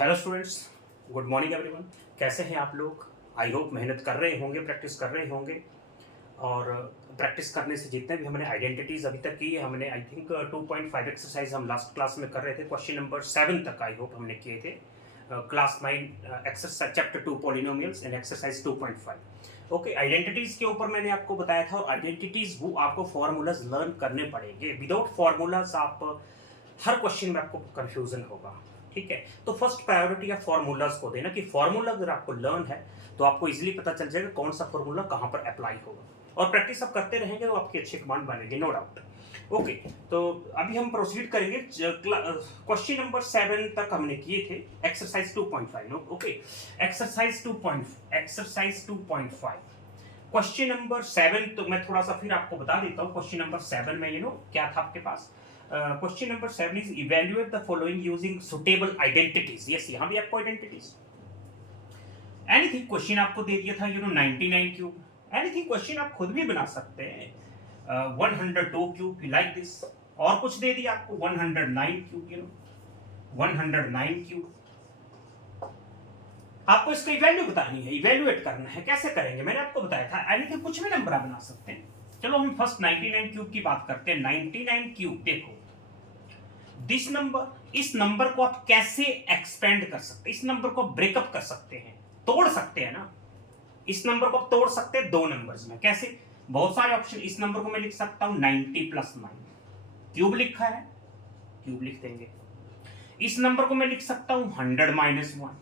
Hello students, good morning everyone. कैसे हैं आप लोग? आई होप मेहनत कर रहे होंगे, प्रैक्टिस कर रहे होंगे। और प्रैक्टिस करने से जितने भी हमने आइडेंटिटीज़ अभी तक की है, हमने आई थिंक 2.5 एक्सरसाइज हम लास्ट क्लास में कर रहे थे। क्वेश्चन नंबर 7 तक आई होप हमने किए थे। Class 9 exercise chapter 2 polynomials and exercise 2.5। Okay, identities के ऊपर मैंने आपको बताया था। और आइडेंटिटीज़ वो आपको फार्मूलाज लर्न करने पड़ेंगे। विदाउट फार्मूलाज आप हर क्वेश्चन में आपको कंफ्यूजन होगा। ठीक है, तो फर्स्ट प्रायोरिटी आप फार्मूलाज को देना कि फार्मूला अगर आपको लर्न है तो आपको इजीली पता चल जाएगा कौन सा फार्मूला कहाँ पर अप्लाई होगा। और प्रैक्टिस आप करते रहेंगे तो आपकी अच्छी कमांड बनेगी, नो डाउट। ओके, तो अभी हम प्रोसीड करेंगे। क्वेश्चन नंबर 7 तक हमने किए थे, exercise 2.5। Okay, exercise 2.5 question number 7। तो मैं थोड़ा सा फिर आपको बता देता हूँ क्वेश्चन नंबर 7 में क्या था आपके पास। Question number 7 is evaluate the following using suitable identities. Yes, यहाँ भी आपको आइडेंटिटीज एनीथिंग क्वेश्चन आपको दे दिया था 99 क्यूब। एनीथिंग क्वेश्चन आप खुद भी बना सकते हैं। 102 क्यूब लाइक दिस। और कुछ दे दिया आपको 109 क्यूब, 109 क्यूब। आपको इसका इवैल्यू बतानी है, इवैल्यूएट करना है। कैसे करेंगे मैंने आपको बताया था। एनीथिंग कुछ भी नंबर आप बना सकते हैं। चलो हम फर्स्ट 99 क्यूब की बात करते हैं। 99 क्यूब, देखो दिस नंबर, इस नंबर को आप कैसे एक्सपेंड कर सकते हैं, इस नंबर को ब्रेकअप कर सकते हैं, तोड़ सकते हैं ना। इस नंबर को तोड़ सकते हैं दो नंबर्स में। कैसे? बहुत सारे ऑप्शन। इस नंबर को मैं लिख सकता हूं 90 + 9। क्यूब लिखा है, क्यूब लिख देंगे। इस नंबर को मैं लिख सकता हूं 100 - 1।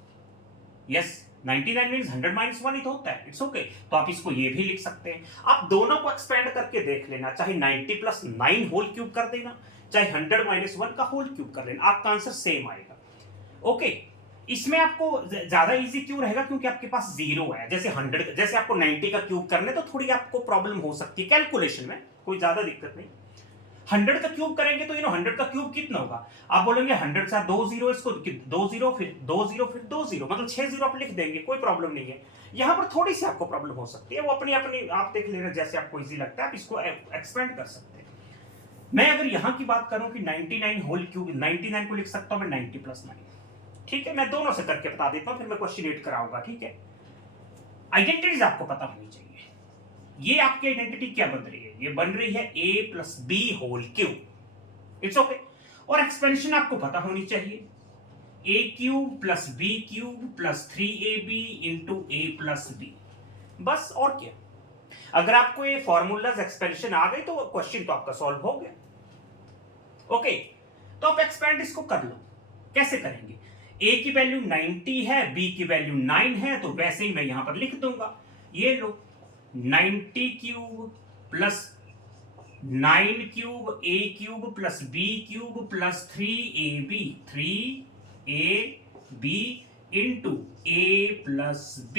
यस, 99 मींस 100 - 1 ही तो होता है। इट्स ओके, तो आप इसको ये भी लिख सकते हैं। आप दोनों को एक्सपेंड करके देख लेना, चाहे 90 + 9 होल क्यूब कर देना, चाहे 100 - 1 का होल क्यूब कर लेना, आपका आंसर सेम आएगा। ओके, इसमें आपको ज्यादा इजी क्यों रहेगा? क्योंकि आपके पास जीरो है। जैसे 100, जैसे आपको 90 का क्यूब करने तो थोड़ी आपको प्रॉब्लम हो सकती है कैलकुलेशन में, कोई ज्यादा दिक्कत नहीं। 100 का क्यूब करेंगे तो 100 का क्यूब कितना होगा? आप बोलेंगे 100 से 2 जीरो, इसको 2 जीरो फिर 2 जीरो फिर 2 जीरो, मतलब 6 जीरो आप लिख देंगे, कोई प्रॉब्लम नहीं है। यहां पर थोड़ी सी आपको प्रॉब्लम हो सकती है, वो अपनी अपनी आप देख लेना, जैसे आपको इजी लगता है आप इसको एक्सपेंड कर सकते हैं। मैं अगर यहां की बात करूं कि 99 होल क्यूब, 99 को लिख सकता हूं मैं 90 + 9। ठीक है, मैं दोनों से करके बता देता हूं, फिर मैं क्वेश्चन एड कराऊंगा। ठीक है, आइडेंटिटीज आपको पता होनी चाहिए। ये आपकी आइडेंटिटी क्या बन रही है? ये बन रही है a + b whole cube. It's okay. और एक्सपेंशन आपको पता होनी चाहिए, a³ + b³ + 3ab × a + b। बस, और क्या। अगर आपको ये फॉर्मूलाज एक्सपेंशन आ गई तो क्वेश्चन तो आपका सॉल्व हो गया। ओके, तो आप एक्सपेंड इसको कर लो। कैसे करेंगे? a की वैल्यू 90 है, b की वैल्यू 9 है, तो वैसे ही मैं यहां पर लिख दूंगा। ये लो, 90³ + 9³ a³ + b³ + 3ab, 3ab × a + b।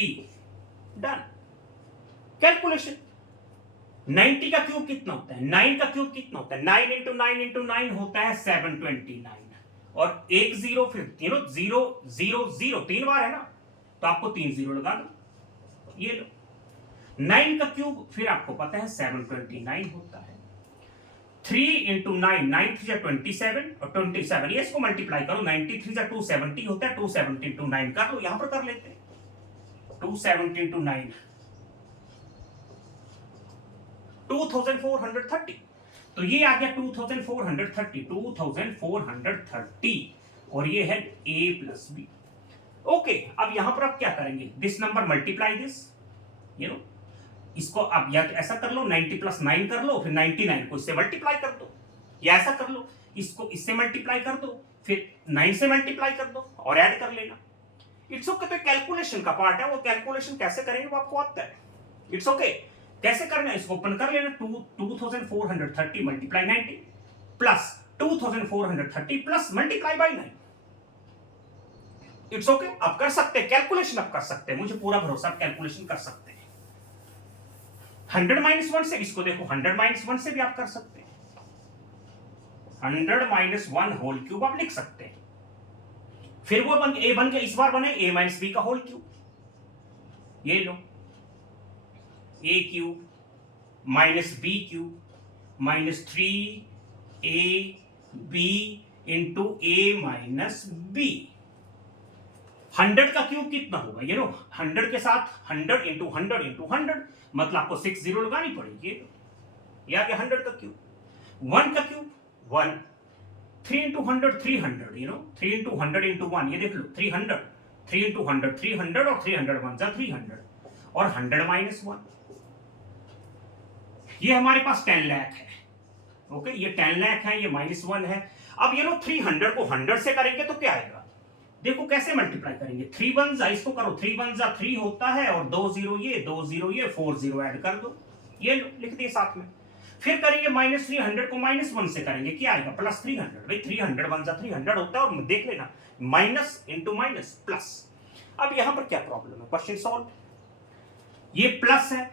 Done. Calculation. 90 का क्यूब कितना होता है? 9 का क्यूब कितना होता है? 9 × 9 × 9 होता है 729। और एक जीरो, फिर 0 0 0 3 बार है ना, तो आपको 3 जीरो लगा दो। ये लो, 9 का क्यूब फिर आपको पता है 729 होता है। 3 × 9, 9 3 = 27 और 27, ये इसको मल्टीप्लाई करो, 93 × 270 होता है, 270 × 9 कर लो, यहां पर कर लेते हैं। 270 × 9 2430। तो ये आ गया 2430, 2430, और ये है a + b। ओके, अब यहां पर आप क्या करेंगे? दिस नंबर मल्टीप्लाई दिस, इसको आप या तो ऐसा कर लो, 90 + 9 कर लो, फिर 99 को इससे मल्टीप्लाई कर दो, या ऐसा कर लो, इसको इससे मल्टीप्लाई कर दो, फिर 9 से मल्टीप्लाई कर दो और ऐड कर लेना। It's okay. तो कैलकुलेशन का पार्ट है, वो कैलकुलेशन कैसे करेंगे वो आपको आता है। It's okay. कैसे करना है? इसको ओपन कर लेना। 2430 × 90 plus 2430 plus multiply by 9। It's okay, आप कर सकते हैं कैलकुलेशन, आप कर सकते हैं, मुझे पूरा भरोसा, आप कैलकुलेशन कर सकते हैं। 100 - 1 से इसको देखो, 100 - 1 से भी आप कर सकते हैं। 100 - 1 होल क्यूब आप लिख सकते हैं। फिर वो a बन गया, इस बार बने a - b का होल क्यूब। ये लो, a³ - b³ - 3ab × a - b। 100 का क्यूब कितना होगा, 100 के साथ 100 इंटू 100 इंटू 100, मतलब आपको 6 जीरो लगानी पड़ेगी। ये आ गया 100 का क्यूब। 1 का क्यूब 1, 3 इंटू 100 300, 3 इंटू 100 इंटू 1, ये देख लो 300, 3 इंटू 100 300 और 300 1 जा 300 और 100 माइनस 1, ये हमारे पास 10 लाख है। ओके, ये 10 लाख है, ये -1 है। अब 300 को 100 से करेंगे तो क्या आएगा, देखो कैसे मल्टीप्लाई करेंगे, 3 1 जा, इसको करो 3 1 जा 3 होता है और 2 0 ये 2 0 ये 4 0 ऐड कर दो, ये लो लिख दिए साथ में। फिर करेंगे -300 को -1 से करेंगे, क्या आएगा +300, भाई 300 1 जा 300 होता है, और देख लेना माइनस इंटू माइनस प्लस। अब यहां पर क्या प्रॉब्लम है, क्वेश्चन सॉल्व, ये प्लस है,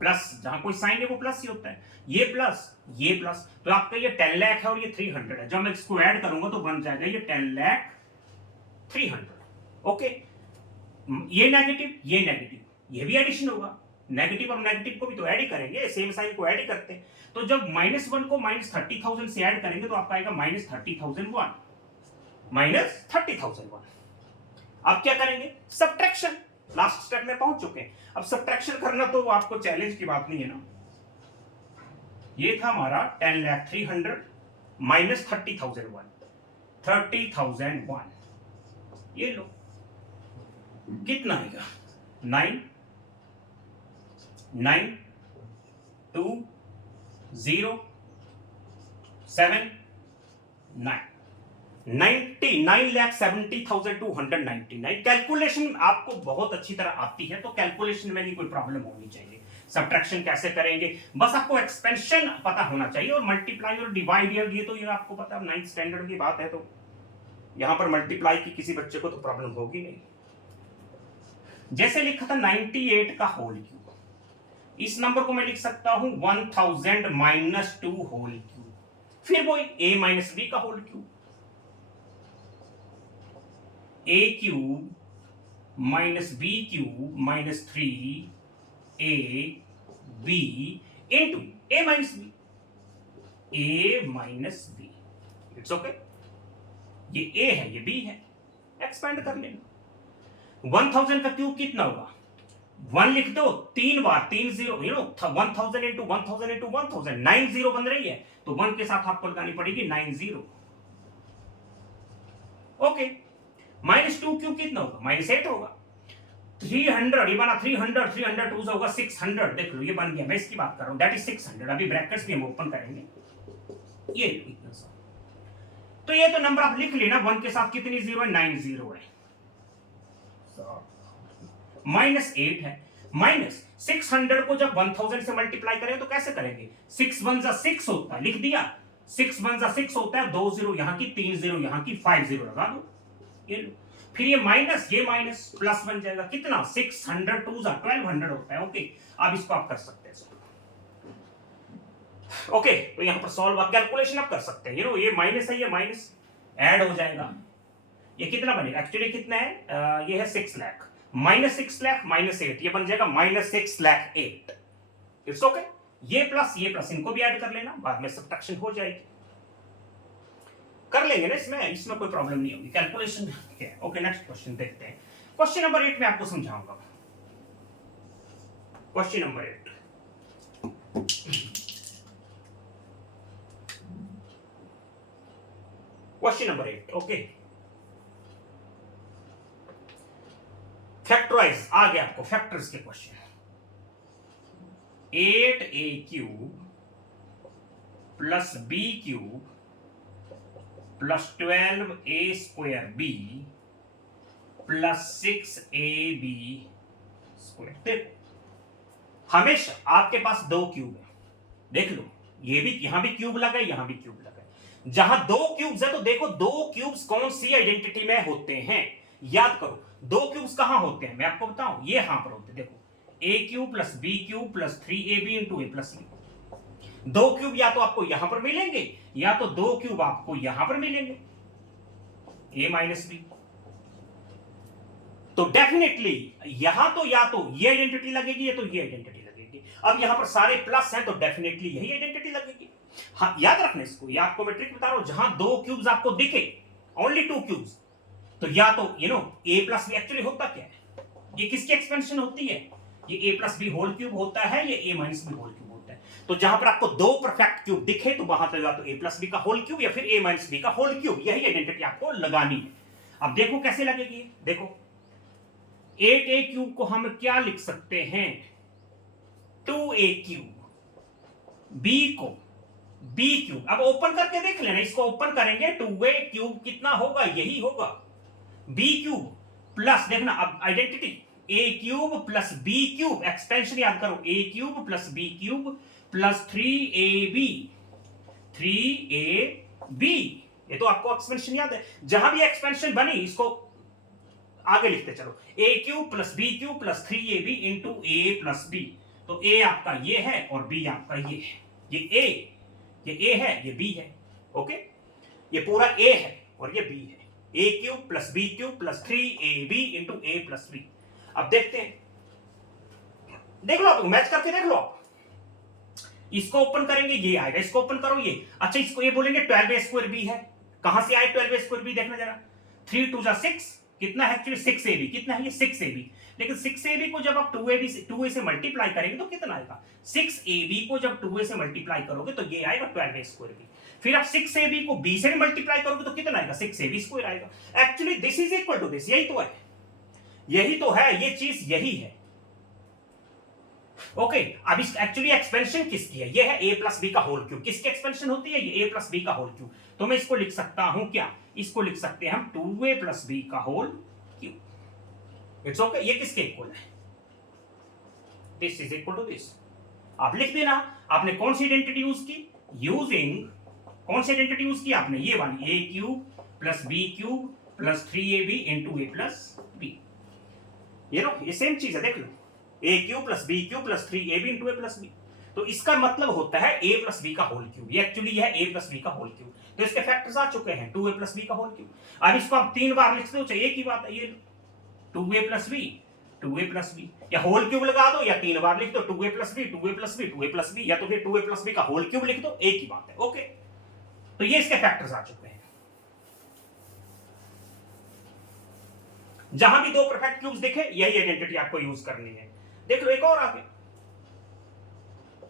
प्लस जहां कोई साइन है वो प्लस ही होता है, ये प्लस, तो आपका ये 10 लाख है और ये 300 है, जब मैं इसको ऐड करूंगा तो बन जाएगा ये 10 लाख 300। ओके, ये नेगेटिव ये भी एडिशन होगा, नेगेटिव और नेगेटिव को भी तो ऐड ही करेंगे, सेम साइन को ऐड ही करते हैं। तो जब -1 को -30,000 से ऐड करेंगे तो आपका आएगा -30,001, -30,001। अब क्या करेंगे, सब्ट्रैक्शन, लास्ट स्टेप में पहुंच चुके हैं। अब सब्ट्रैक्शन करना तो आपको चैलेंज की बात नहीं है ना, ये था हमारा 10 लाख 300 माइनस 30,001, 30,001, ये लो कितना आएगा, 9 9 2 0 7 9 99,70,299। कैलकुलेशन आपको बहुत अच्छी तरह आती है, तो कैलकुलेशन में नहीं कोई प्रॉब्लम होनी चाहिए। सब्ट्रैक्शन कैसे करेंगे, बस आपको एक्सपेंशन पता होना चाहिए, और मल्टीप्लाई और डिवाइड ये तो ये आपको पता है, 9th स्टैंडर्ड की बात है, तो यहां पर मल्टीप्लाई की किसी बच्चे को तो प्रॉब्लम होगी नहीं। जैसे लिखा था 98 का होल क्यूब, इस नंबर को मैं लिख सकता हूं 1000 माइनस 2 होल क्यूब, फिर वो a माइनस b का whole cube, a cube minus b cube minus 3ab into a minus b, it's okay, ये a है ये b है, एक्सपेंड कर लेना। 1000 का क्यूब कितना होगा, 1 लिख दो 3 बार, 3 0, 1000 इंटू 1000 इंटू 1000, 9 0 बन रही है, तो 1 के साथ आपको लगानी पड़ेगी 9 0। ओके, -2 क्यूब कितना होगा, -8 होगा। 300, ये बना 300, 300 2 से होगा 600, देख लो ये बन गया, मैं इसकी बात कर रहा हूं, दैट इज 600। अभी ब्रैकेट्स भी हम ओपन करेंगे, ये इतना सा, तो ये तो नंबर आप लिख लेना, 1 के साथ कितनी जीरो है, 9 0 है, -8 है, माइनस 600 को जब 1000 से मल्टीप्लाई करें तो कैसे करेंगे, 6 1 जा 6 होता है, लिख दिया, 6 1 जा 6 होता है, 2 0 यहां की, 3 0 यहां की, 5 0 लगा दो, ये लो, फिर ये माइनस प्लस बन जाएगा, कितना 600 2 जा 1200 होता है। ओके, अब इसको आप कर सकते हैं, ओके, तो यहां पर सॉल्व कैलकुलेशन आप कर सकते हैं, ये माइनस है, ये माइनस ऐड हो जाएगा, ये कितना बनेगा, एक्चुअली कितना है, ये है 6 लाख, -6 लाख -8, ये बन जाएगा -6 लाख 8, इट्स ओके। ये प्लस इनको भी ऐड कर लेना, बाद में सब्ट्रैक्शन हो जाएगी, कर लेंगे ना, इसमें कोई प्रॉब्लम नहीं होगी, कैलकुलेशन क्या है। ओके, नेक्स्ट क्वेश्चन देखते हैं, क्वेश्चन नंबर 8 में आपको समझाऊंगा, question number 8, question number 8, okay, factorise आ गया आपको, फैक्टर्स के question, 8a cube plus b cube plus 12a square b plus 6ab square. देखो हमेशा आपके पास 2 क्यूब है, देख लो, ये भी यहां भी क्यूब लगा है, यहां भी क्यूब लगा है, जहां 2 क्यूब्स है तो देखो 2 क्यूब्स कौन सी आइडेंटिटी में होते हैं, याद करो 2 क्यूब्स कहां होते हैं, मैं आपको बताऊं, ये यहां पर होते हैं, देखो a cube plus b cube plus 3ab into a plus b, 2 cube या तो आपको यहां पर मिलेंगे, या तो 2 क्यूब आपको यहां पर मिलेंगे, a माइनस b, तो डेफिनेटली यहां तो या तो ये आइडेंटिटी लगेगी या तो ये आइडेंटिटी लगेगी। अब यहां पर सारे प्लस हैं तो डेफिनेटली यही आइडेंटिटी लगेगी। हाँ, याद रखना इसको, ये आपको मैं ट्रिक बता रहा हूं, जहां 2 क्यूब्स आपको दिखे, ओनली 2 क्यूब्स, तो या तो ए प्लस बी एक्चुअली होता क्या है, ये किसकी एक्सपेंशन होती है, ये ए प्लस बी होल क्यूब होता है, ये ए माइनस बी होल क्यूब होता है। तो जहां पर आपको दो परफेक्ट क्यूब दिखे तो वहां पर या तो ए प्लस बी का होल क्यूब या फिर ए माइनस बी का होल क्यूब, यही आइडेंटिटी आपको लगानी है। अब देखो कैसे लगेगी, देखो 8a क्यूब को हम क्या लिख सकते हैं, 2a क्यूब, b को b क्यूब। अब ओपन करके देख लेना, इसको ओपन करेंगे 2a क्यूब कितना होगा, यही होगा b क्यूब प्लस, देखना अब identity a cube plus b cube, expansion याद करो, a cube plus b cube plus 3ab, 3ab, ये तो आपको एक्सपेंशन याद है। जहां भी एक्सपेंशन बनी इसको आगे लिखते चलो, a cube plus b cube plus 3ab into a plus b। तो a आपका ये है और b आपका ये है, ये a है, ये b है, ओके, ये पूरा a है और ये b है, a cube plus b cube plus 3ab into a plus b। अब देखते हैं, देख लो आप, मैच करके देख लो आप, इसको ओपन करेंगे ये आएगा, इसको ओपन करो ये, अच्छा इसको ये बोलेंगे 12a स्क्वायर b है, कहां से आए 12a स्क्वायर b, देखना जरा, 3 2 जा 6, कितना है एक्चुअली 6ab, कितना है ये 6ab, लेकिन 6ab को जब आप 2a से मल्टीप्लाई करेंगे तो कितना आएगा, 6ab को जब 2a से मल्टीप्लाई करोगे तो ये आएगा 12a स्क्वायर b, फिर आप 6ab को b से मल्टीप्लाई करोगे तो कितना आएगा, 6ab स्क्वायर आएगा। Actually this is equal to this, यही तो है, यही तो है, ये चीज यही है, ओके। अब इस एक्चुअली एक्सपेंशन किसकी है, ये है a प्लस बी का होल क्यूब, किसकी एक्सपेंशन होती है, ये a प्लस बी का होल क्यूब। तो मैं इसको लिख सकता हूं क्या, इसको लिख सकते हैं हम 2a प्लस बी का होल क्यूब, इट्स ओके। ये किसके इक्वल है, this is equal to this. आप लिख देना, आपने कौन सी आइडेंटिटी यूज की, यूजिंग कौन सी आइडेंटिटी यूज की आपने, ये वाली, a cube plus b cube plus 3ab into a plus b, ये सेम चीज है, देख लो, a cube plus b cube plus 3ab into a plus b। तो इसका मतलब होता है a प्लस बी का होल क्यूब, ये एक्चुअली है a प्लस बी का होल क्यूब। तो इसके फैक्टर्स आ चुके हैं, 2a प्लस बी का होल क्यूब। अब इसको आप 3 बार लिख दो, चाहिए एक ही बात है, ये 2a plus B, 2a plus B, या होल क्यूब लगा दो, या 3 बार लिख दो, 2a plus B, 2a plus B, 2a plus B, या तो फिर 2a प्लस बी का होल क्यूब लिख दो, एक ही बात है, ओके। तो ये इसके फैक्टर्स आ चुके हैं। जहां भी दो परफेक्ट क्यूब्स दिखे यही आइडेंटिटी आपको यूज करनी है। देख लो एक और आगे,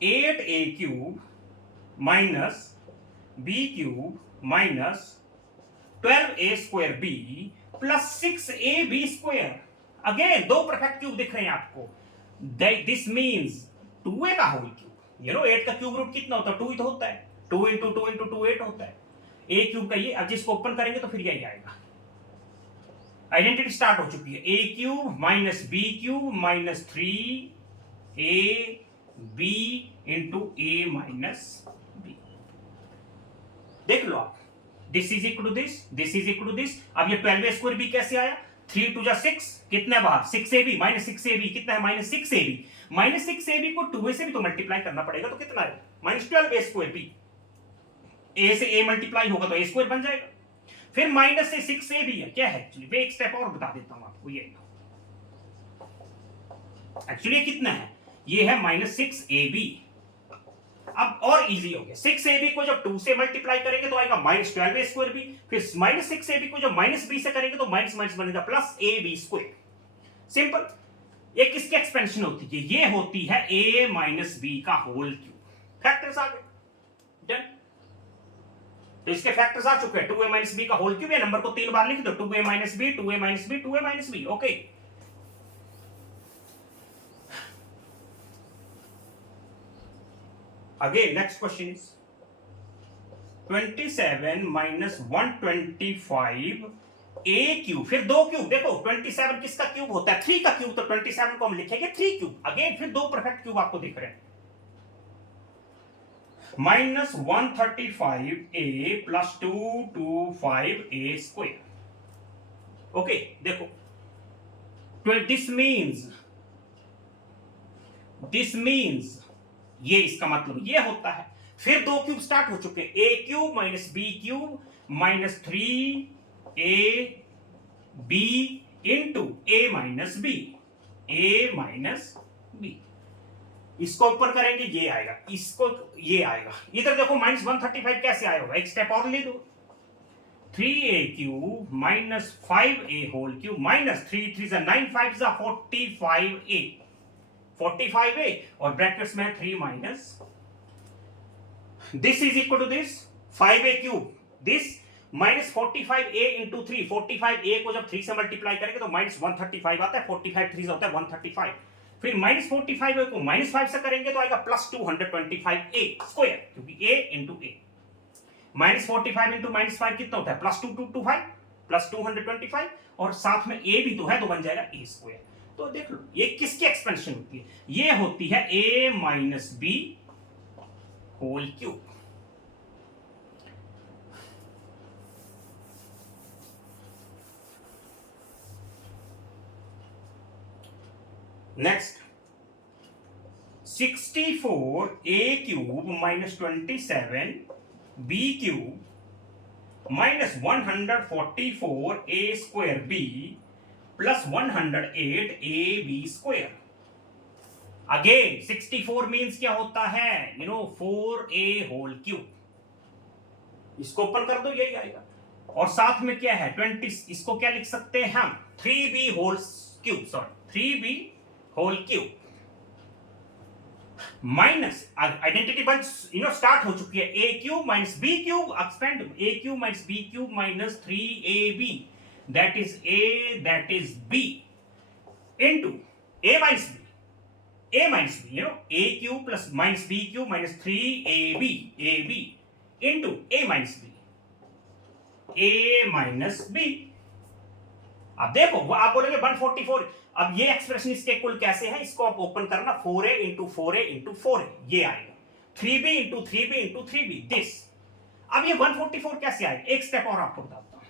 8a cube minus b cube minus 12a square b plus 6ab square. Again दो परफेक्ट क्यूब दिख रहे हैं आपको, दिस मींस 2a का होल क्यूब, 8 का क्यूब रूट कितना होता है, 2 ही तो होता है, 2 इंटू 2 इंटू 2 8 होता है, a क्यूब का ये। अब जिसको ओपन करेंगे तो फिर यही आएगा, आइडेंटिटी स्टार्ट हो चुकी है, a cube minus b cube minus 3ab into a minus b। देख लो आप, this is equal to this, this is equal to this. अब ये 12a स्क्वायर b कैसे आया, 3 2 जा 6, कितना है बाहर 6ab माइनस 6ab, कितना है माइनस 6ab, माइनस 6ab को 2a से भी तो मल्टीप्लाई करना पड़ेगा, तो कितना है minus 12a square b, a से a मल्टीप्लाई होगा तो a स्क्वायर बन जाएगा, फिर माइनस से 6ab है, क्या है एक्चुअली, मैं एक स्टेप और बता देता हूं आपको, ये एक्चुअली कितना है, ये है माइनस 6ab। अब और इजी हो गया, 6ab को जब 2 से मल्टीप्लाई करेंगे तो आएगा माइनस 12a स्क्वायर b, फिर माइनस 6ab को जब माइनस b से करेंगे तो माइनस माइनस बनेगा प्लस ab स्क्वायर। सिंपल। ये किसकी एक्सपेंशन होती है, ये होती है a माइनस b का होल क्यूब। फैक्टर्स आ गए, डन। तो इसके फैक्टर्स आ चुके हैं, 2a माइनस b का होल क्यूब, नंबर को 3 बार लिख दो, 2a minus b, 2a minus b, 2a minus b, okay. Again, next question is 27 minus 125 a cube, फिर दो क्यूब, देखो 27 किसका क्यूब होता है, 3 का क्यूब, तो 27 को हम लिखेंगे 3 क्यूब। अगेन फिर दो परफेक्ट क्यूब आपको दिख रहे हैं, minus 135a plus 225a square, okay. देखो दिस मीन्स ये इसका मतलब ये होता है। फिर दो क्यूब स्टार्ट हो चुके, a cube minus b cube minus 3ab into a minus b, a minus b। इसको ऊपर करेंगे ये आएगा, इसको ये आएगा। इधर देखो माइनस 135 कैसे आया होगा, एक स्टेप और ले दो, 3a³ minus 5a whole cube minus 3 3 is 9 5 is 45a 45a और ब्रैकेट्स में 3 minus this is equal to this 5a³ this minus 45a into 3 45a को जब 3 से मल्टीप्लाई करेंगे तो माइनस 135 आता है 45 3 से होता है 135 फिर माइनस 45 को माइनस 5 से करेंगे तो आएगा प्लस 225a स्क्वायर क्योंकि a into a minus 45 into minus 5 कितना होता है प्लस 225 प्लस 225 और साथ में a भी तो है तो बन जाएगा a स्क्वायर। तो देख लो ये किसकी एक्सपेंशन होती है, ये होती है a minus B whole cube. Next 64a³ minus 27b³ minus 144a square b plus 108ab square. Again 64 means क्या होता है 4a होल क्यूब, इसको ओपन कर दो यही आएगा और साथ में क्या है 20, इसको क्या लिख सकते हैं हम 3b whole cube sorry 3b whole cube minus identity बन स्टार्ट हो चुकी है a³ minus b³ expand a³ minus b³ minus 3ab that is a that is b into a minus b a³ plus minus b³ minus 3ab into a minus b। अब देखो आप बोलेंगे 144, अब ये एक्सप्रेशन इसके इक्वल कैसे है, इसको आप ओपन करना 4a into 4a into 4a ये आएगा 3b into 3b into 3b this. अब ये 144 कैसे आएगा, एक स्टेप और आपको बताता हूं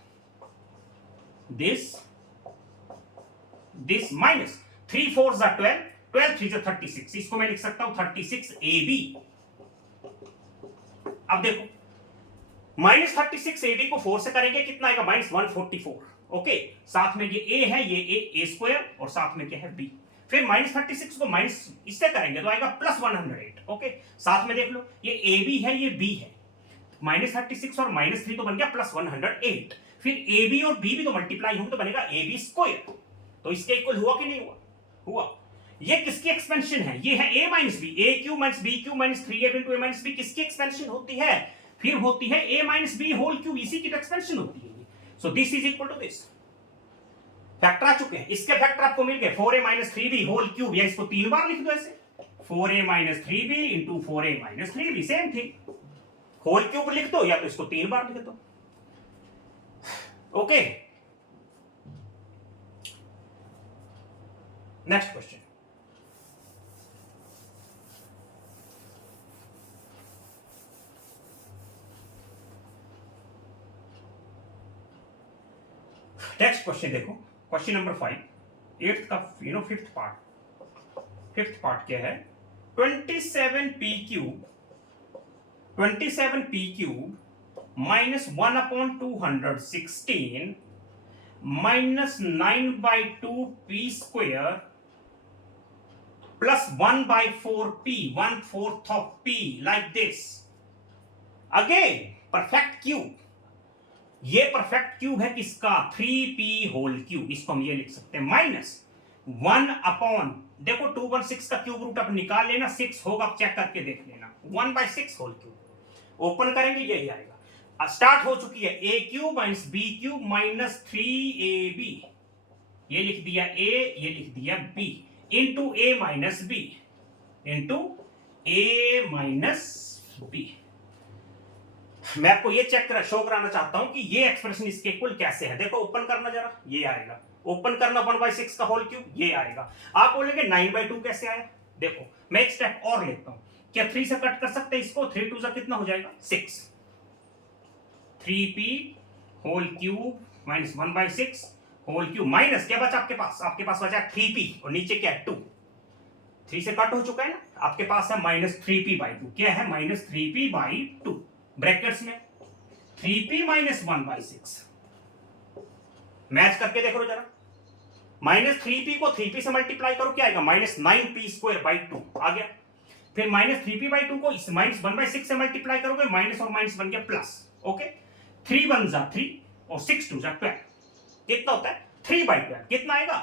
दिस माइनस 3 4 जा 12 12 3 जा 36 इसको मैं लिख सकता हूं 36ab। अब देखो माइनस 36ab को 4 से करेंगे कितना आएगा माइनस 144 ओके साथ में ये a है ये a स्क्वायर और साथ में क्या है b फिर माइनस 36 को माइनस इससे करेंगे तो आएगा प्लस 108 ओके साथ में देख लो ये a भी है ये b है माइनस 36 और माइनस 3 तो बन गया प्लस 108 फिर a b और b भी तो मल्टीप्लाई होंगे तो बनेगा ab स्क्वायर। तो इसके इक्वल हुआ कि नहीं हुआ ये किसकी एक्सपेंशन है, ये है a minus b a³ minus b³ minus 3ab into a minus b किसकी एक्सपेंशन होती है, फिर होती है a minus b whole cube इसी की एक्सपेंशन होती है। So this is equal to this factor आ चुके हैं, इसके फैक्टर आपको मिल गए 4a minus 3b whole cube या इसको 3 बार लिख दो ऐसे 4a minus 3b into 4a minus 3b same thing whole cube लिख दो या तो इसको 3 बार लिख दो okay. Next question next question देखो क्वेश्चन नंबर 5 8th का फिफ्थ पार्ट क्या है 27p³ minus 1/216 minus 9/2p square plus 1/4p 1/4 of p like this. Again perfect cube, ये परफेक्ट क्यूब है किसका 3p होल क्यूब, इसको हम ये लिख सकते हैं माइनस 1 अपॉन देखो 216 का क्यूब रूट अब निकाल लेना 6 होगा चेक करके देख लेना 1/6 होल क्यूब ओपन करेंगे यही आएगा। स्टार्ट हो चुकी है a³ minus b³ minus 3ab ये लिख दिया a ये लिख दिया b into a minus b into a minus b। मैं आपको ये शो कराना चाहता हूं कि ये एक्सप्रेशन इसके इक्वल कैसे है। देखो ओपन करना जरा ये आएगा ओपन करना 1/6 का होल क्यूब ये आएगा। आप बोलेंगे 9/2 कैसे आया, देखो मैं एक स्टेप और लेता हूं क्या 3 से कट कर सकते हैं इसको 3 2 से कितना हो जाएगा 6 3p whole cube minus 1/6 whole cube minus क्या बचा आपके पास बचा 3p और नीचे क्या है 2 3 से कट हो चुका है ना आपके पास है माइनस 3p/2 क्या है माइनस 3p/2 ब्रैकेट्स में 3p माइनस 1/6 मैच करके देखो जरा माइनस 3p को 3p से मल्टीप्लाई करो क्या आएगा माइनस 9p स्क्वायर बाई 2 आ गया। फिर माइनस 3p/2 को इस माइनस 1/6 से मल्टीप्लाई करोगे माइनस और माइनस बन गया प्लस ओके 3 1 जा 3 और 6 2 जा 12, कितना होता है 3/12, कितना आएगा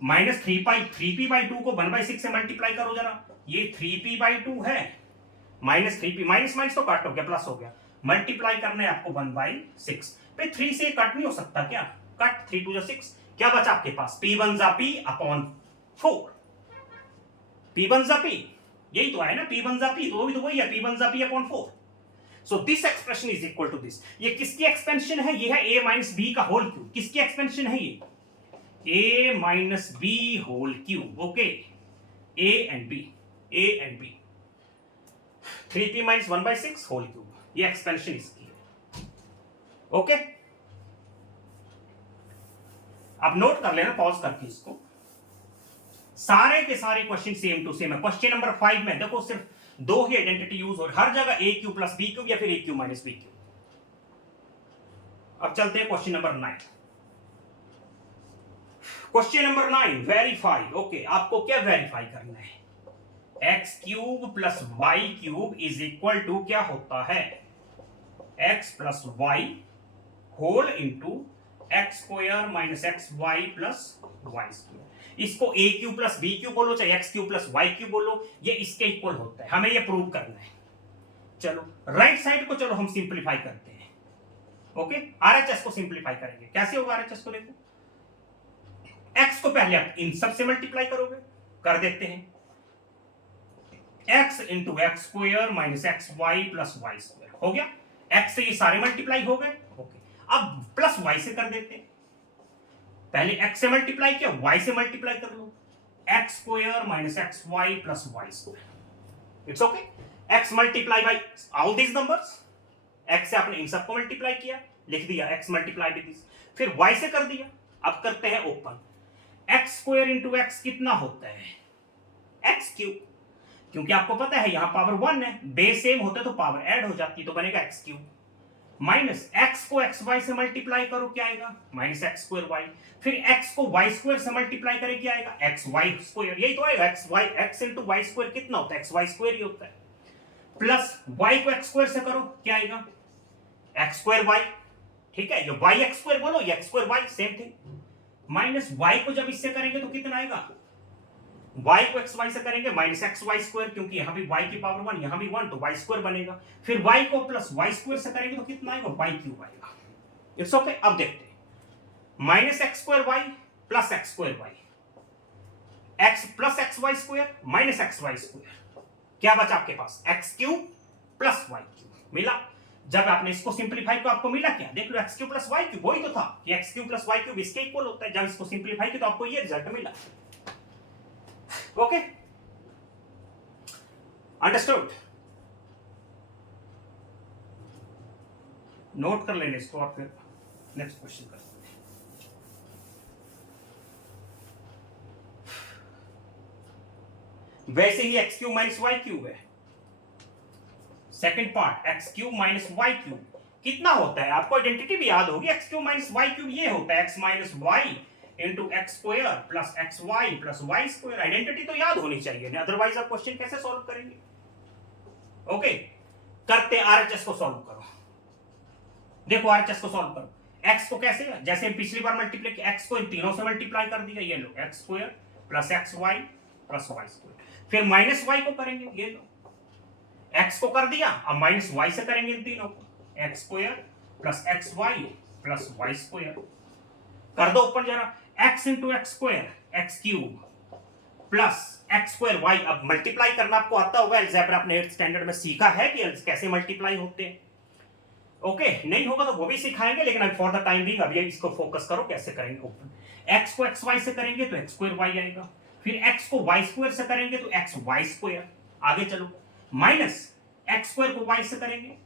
माइनस 3p/2 को 1/6 से मल्टीप्लाई करो जरा, ये 3p/2 है माइनस 3p, माइनस माइनस तो कट हो गया प्लस हो गया, मल्टीप्लाई करना है आपको 1/6 पे, 3 से कट नहीं हो सकता क्या, कट 3 2 जा 6, क्या बचा आपके पास p1 जा p अपॉन 4, p1 जा p, यही तो है ना p1 जा p, तो वो भी तो वही है p1 जा p upon 4, so this expression is equal to this, ये किसकी एक्सपेंशन है, ये है a माइनस b का होल क्यूब, किसकी एक्सपेंशन है ये a minus b whole cube, okay a and b 3p minus 1/6 whole cube, ये एक्सपेंशन इसकी है, ओके अब नोट कर लेना पॉज करके इसको, सारे के सारे क्वेश्चन सेम टू सेम है। क्वेश्चन नंबर 5 में देखो सिर्फ दो ही आइडेंटिटी यूज हो रही, हर जगह a cube plus b cube या फिर a cube minus b cube. अब चलते हैं question number 9। Question number 9 verify, okay आपको क्या वेरीफाई करना है, X cube plus Y cube is equal to क्या होता है X plus Y whole into x square minus x Y plus Y square, इसको A cube plus B cube बोलो चाहे X cube plus Y cube बोलो, ये इसके equal होता है, हमें ये प्रूव करना है। चलो राइट साइड को चलो हम सिंप्लीफाई करते हैं, ओके आरएचएस को सिंप्लीफाई करेंगे, कैसे होगा आरएचएस को देखो, एक्स को पहले आप इन सब से मल्टीप्लाई करोगे, कर देते हैं X into x square minus x Y plus Y square, हो गया एक्स से ये सारे मल्टीप्लाई हो गए, ओके अब प्लस वाई से कर देते हैं, पहले x से मल्टीप्लाई किया y से मल्टीप्लाई कर लो, x square minus x Y plus Y square, it's okay x multiply by all these numbers, x से आपने इन सबको मल्टीप्लाई किया लिख दिया x मल्टीप्लाई बाई दिस, फिर y से कर दिया, अब करते हैं open, x square into x कितना होता है एक्स क्यूब, क्योंकि आपको पता है यहां पावर 1 है, बेस सेम होता तो पावर ऐड हो जाती तो बनेगा एक्स क्यूब, माइनस एक्स को एक्स वाई से मल्टीप्लाई करो क्या आएगा माइनस एक्स स्क्वायर वाई, फिर एक्स को वाई स्क्वायर से मल्टीप्लाई करें क्या आएगा एक्स वाई स्क्वायर, यही तो आएगा X Y, X into Y square कितना होता है एक्स वाई स्क्वायर ही होता है, प्लस वाई को एक्स स्क्वायर से करो क्या आएगा एक्स स्क्वायर वाई, ठीक है ये वाई एक्स स्क्वायर बोलो ये X square Y same thing, minus Y को जब इससे करेंगे तो कितना आएगा y को एक्स वाई से करेंगे माइनस एक्स वाई स्क्वायर, क्योंकि यहां भी y की पावर 1 यहां भी 1 तो y स्क्वायर बनेगा, फिर y को प्लस y स्क्वायर से करेंगे तो कितना आएगा y क्यूब आएगा, इट्स ओके अब देखते हैं minus x square y plus x square Y, x plus x Y square minus x Y square, क्या बचा आपके पास x cube plus Y cube मिला, जब आपने इसको सिंप्लीफाई तो आपको मिला क्या देख लो x cube plus Y cube, वही तो था कि x cube plus Y cube इसके इक्वल होता है, जब इसको सिंप्लीफाई किया तो आपको ये रिजल्ट मिला, ओके अंडरस्टूड, नोट कर लेने इसको और फिर नेक्स्ट क्वेश्चन करते हैं। वैसे ही x cube minus Y cube है, second part x cube minus Y cube कितना होता है, आपको आइडेंटिटी भी याद होगी, x cube minus Y cube ये होता है x minus y into x square plus x Y plus Y square, identity तो याद होनी चाहिए ना, अदरवाइज आप क्वेश्चन कैसे सॉल्व करेंगे, ओके करते आरएचएस को सॉल्व करो, देखो आरएचएस को सॉल्व करो, एक्स को कैसे जैसे पिछली बार मल्टीप्लाई किया, एक्स को इन तीनों से मल्टीप्लाई कर दिया, ये लो x square plus x Y plus Y square, फिर माइनस वाई को करेंगे, ये लो एक्स को कर दिया, अब माइनस वाई से करेंगे इन तीनों को, X square plus x Y plus Y square, कर दो ऊपर जरा x into x square X cube plus x square Y, अब मल्टीप्लाई करना आपको आता होगा, अलजेब्रा अपने 8th स्टैंडर्ड में सीखा है कि कैसे मल्टीप्लाई होते हैं, ओके नहीं होगा तो वो भी सिखाएंगे, लेकिन अब फॉर द टाइम बीइंग अभी इसको फोकस करो कैसे करेंगे ओपन, x को एक्स वाई से करेंगे तो एक्स स्क्वायर वाई आएगा, फिर x को वाई स्क्वायर से करेंगे तो एक्स वाई स्क्वायर, आगे चलो माइनस एक्स स्क्वायर को वाई से करेंगे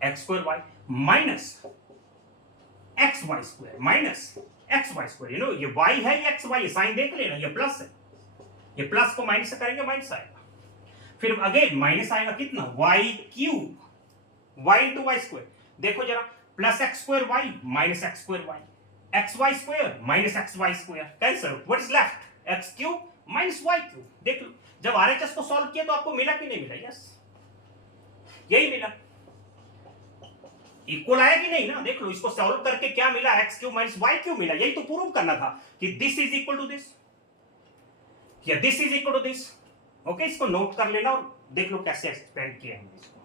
X square Y minus x Y square minus x Y square, you know ये y है ये एक्स वाई, साइन देख लेना ये प्लस है, ये प्लस को माइनस से करेंगे माइनस आएगा, फिर अगेन माइनस आएगा कितना y cube y into Y square, देखो जरा plus x square Y minus x square Y, X Y square minus x Y square, cancel, what is left X cube minus Y cube, देख लो जब RHS को solve किया तो आपको मिला कि नहीं मिला, यस यही मिला, इक्वल आया कि नहीं ना, देख लो इसको सॉल्व करके क्या मिला, x cube minus Y cube मिला। यही तो प्रूव करना था कि this is equal to this या this is equal to this. Okay, इसको नोट कर लेना और देख लो कैसे एक्सपेंड किया हमने इसको।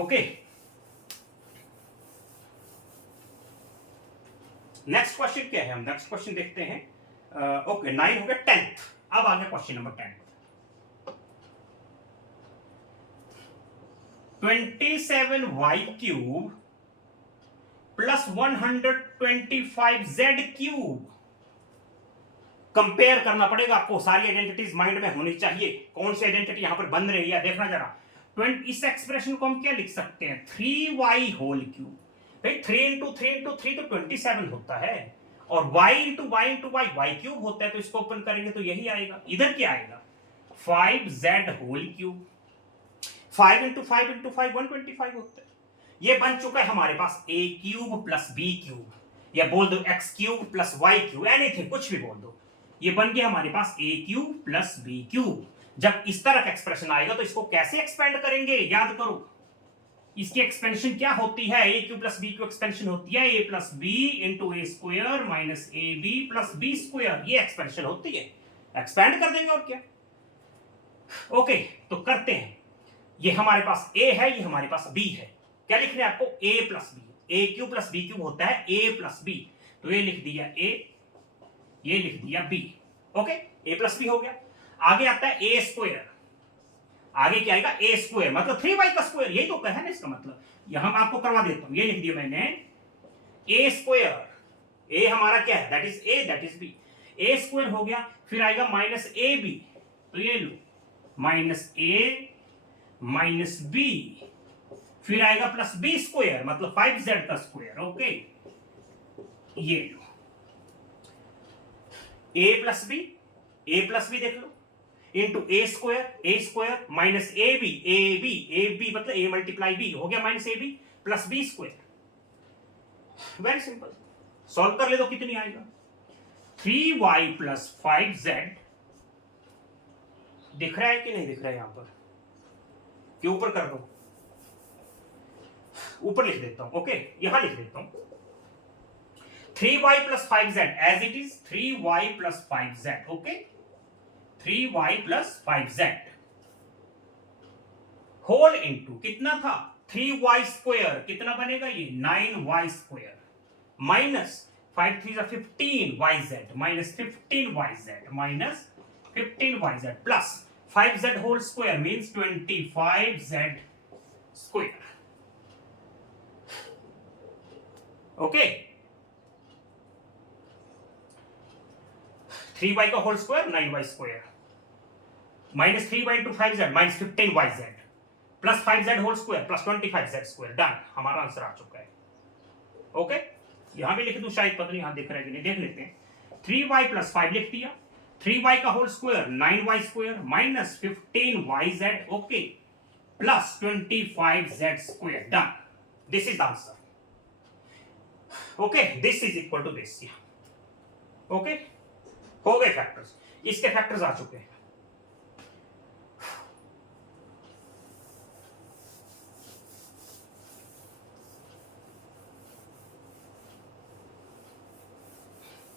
ओके, नेक्स्ट क्वेश्चन क्या है, हम नेक्स्ट क्वेश्चन देखते हैं। ओके 9 हो गया, 10th। अब आ गया question number 10। 27y cube plus 125z cube. Compare करना पड़ेगा आपको, सारी आइडेंटिटीज माइंड में होनी चाहिए। कौन सी आइडेंटिटी यहां पर बन रही है देखना जरा। इस एक्सप्रेशन को हम क्या लिख सकते हैं, 3y होल क्यूब। भाई 3 इंटू 3 इंटू 3 तो 27 होता है, और y into Y into Y Y cube होता है, तो इसको ओपन करेंगे तो यही आएगा। इधर क्या आएगा, 5z whole cube. 5 into 5 into 5 125 होता है। ये बन चुका है हमारे पास a cube plus b cube, या बोल दो x cube plus y cube, anything कुछ भी बोल दो। ये बन गया हमारे पास a cube plus b cube. जब इस तरह का एक्सप्रेशन आएगा तो इसको कैसे एक्सपेंड करेंगे, याद करो। इसकी एक्सपेंशन क्या होती है, a cube plus b cube expansion होती है a plus b into A square minus A B plus B square. ये एक्सपेंशन होती है, एक्सपेंड कर देंगे और क्या। ओके, तो करते हैं। ये हमारे पास a है, ये हमारे पास b है। क्या लिखना है आपको, a plus b। a cube plus b cube होता है a प्लस b, तो ये लिख दिया a, ये लिख दिया b। Okay, a plus b हो गया। आगे आता है a स्क्वायर। आगे क्या आएगा, a स्क्वायर मतलब 3y का स्क्वायर, यही तो है ना इसका मतलब। यहां मैं आपको करवा देता हूं, ये लिख दिया मैंने a स्क्वायर। a हमारा क्या है, that is a, that is b। a square हो गया, फिर आएगा माइनस ए बी, तो ये लो माइनस a माइनस b, फिर आएगा प्लस b स्क्वायर मतलब 5z का स्क्वायर। ओके, ये लो a प्लस b देख लो इंटू ए स्क्वायर माइनस ए बी मतलब a मल्टीप्लाई b हो गया minus A B plus b square. Very simple, solve कर ले तो कितनी आएगा, 3y प्लस 5z। दिख रहा है कि नहीं दिख रहा है, यहां पर कि ऊपर कर दो, ऊपर लिख देता हूं। ओके, यहां लिख देता हूं 3y plus 5z as it is, 3y plus 5z। Okay, 3y plus 5z whole into कितना था 3y स्क्वायर, कितना बनेगा ये 9y square minus 5 3 15yz minus 15yz minus 15yz plus 5z whole square means 25z square. Okay, 3y का whole square 9y square minus 3y into 5z minus 15yz plus 5z whole square plus 25z square. Done, हमारा answer आ चुका है। Okay, यहां भी लिख दूं शायद, पता नहीं यहां दिख रहा है कि नहीं, देख लेते हैं। 3y प्लस 5 लिख दिया, 3y का whole square 9y square minus 15yz। Okay, plus 25z square. Done, this is the answer. Okay, this is equal to this. Okay, हो गए फैक्टर्स, इसके फैक्टर्स आ चुके हैं।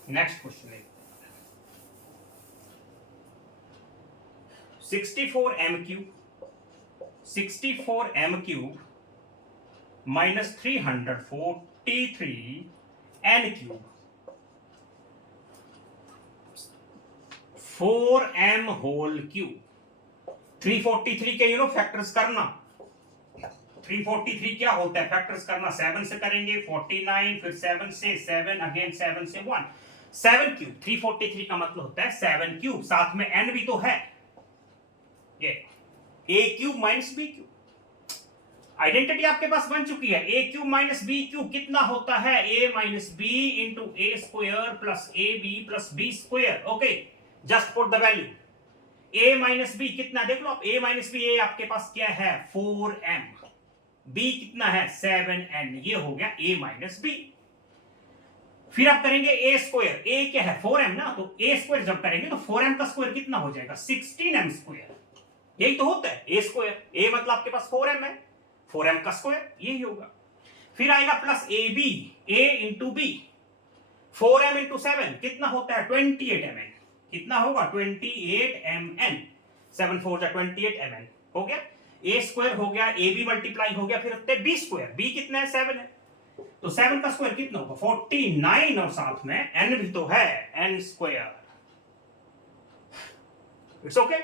नेक्स्ट क्वेश्चन है 64m cube minus 343n cube 4m whole cube. 343 के factors करना। 343 क्या होता है, फैक्टर्स करना। 7 से करेंगे 49, फिर 7 से 7 अगेन 7 से 1, 7 क्यूब। 343 का मतलब होता है 7 क्यूब, साथ में n भी तो है। ये a cube minus b cube, identity आपके पास बन चुकी है। a cube minus b cube कितना होता है, a minus b into A square plus A B plus B square. Okay, just put the value. a minus b कितना देख लो आप, a माइनस b, a आपके पास क्या है 4m, b कितना है 7n, ये हो गया a माइनस b। फिर आप करेंगे a स्क्वायर, a क्या है 4m ना, तो a स्क्वायर जब करेंगे तो 4m का स्क्वायर कितना हो जाएगा 16m स्क्वायर। यही तो होता है ए स्क्वायर, ए मतलब आपके पास 4m है, 4m का स्क्वायर यही होगा। फिर आएगा plus A B, A into B, 4m into 7 कितना होता है 28mn, कितना होगा 28mn, 7 4 जा 28mn हो गया। ए स्क्वायर हो गया, ए बी मल्टीप्लाई हो गया, फिर होते बी स्क्वायर, बी कितना है 7 है, तो 7 का स्क्वायर कितना होगा 49, और साथ में n भी तो है n square. It's okay,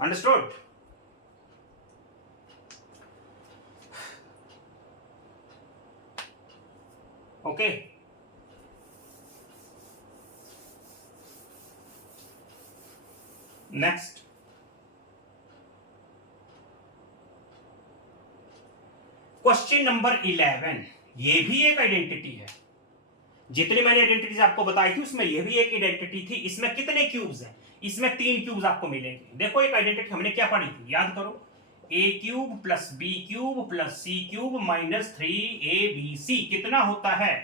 understood. Okay, next question number 11। ये भी एक आइडेंटिटी है, जितनी मैंने आइडेंटिटीज आपको बताई थी उसमें ये भी एक आइडेंटिटी थी। इसमें कितने क्यूब्स हैं, इसमें 3 क्यूब्स आपको मिलेंगे। देखो एक आइडेंटिटी हमने क्या पढ़ी थी, याद करो, a cube plus B cube plus c cube minus 3ab कितना होता है,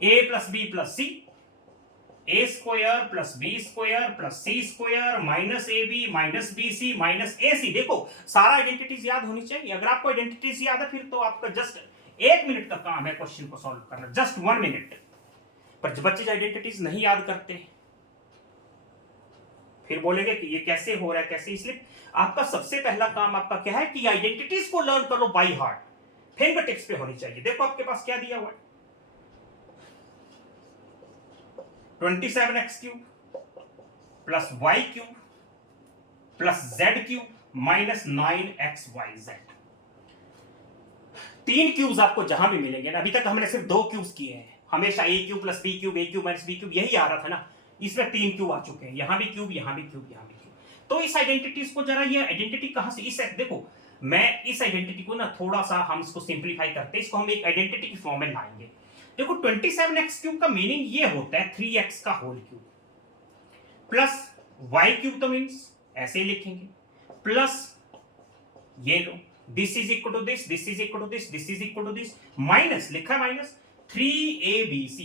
a plus B plus c, a square plus B square plus c square minus A b minus b c minus a c. देखो सारा identities याद होनी चाहिए। अगर आपको आइडेंटिटीज याद है फिर तो आपका जस्ट 1 मिनट का काम है क्वेश्चन को सॉल्व करना, जस्ट 1 मिनट। पर बच्चे आइडेंटिटीज नहीं याद करते फिर बोलेंगे कि ये कैसे हो रहा है कैसे, इसलिए आपका सबसे पहला काम आपका क्या है कि आइडेंटिटीज को लर्न कर लो बाय हार्ट, फिंगर टिप्स पे होनी चाहिए। देखो आपके पास क्या दिया हुआ है, 27x cube plus y cube plus z cube minus 9xyz। 3 cubes आपको जहां भी मिलेंगे ना, अभी तक हमने सिर्फ 2 क्यूब्स किए हैं, हमेशा a cube plus b cube, a cube minus b cube यही आ रहा था ना, इसमें 3 क्यूब आ चुके हैं, यहां भी क्यूब यहां भी क्यूब यहां भी क्यूब। तो इस आइडेंटिटीज को जरा, ये आइडेंटिटी कहां से, इस देखो मैं इस आइडेंटिटी को ना थोड़ा सा हम इसको सिंप्लीफाई करते हैं, इसको हम एक आइडेंटिटी की फॉर्म में लाएंगे। देखो 27x क्यूब का मीनिंग ये होता है 3x का whole cube plus y cube, तो मीन्स ऐसे ही लिखेंगे, प्लस ये लो this is equal to this, this is equal to this, this is equal to this, minus लिखा है माइनस 3abc,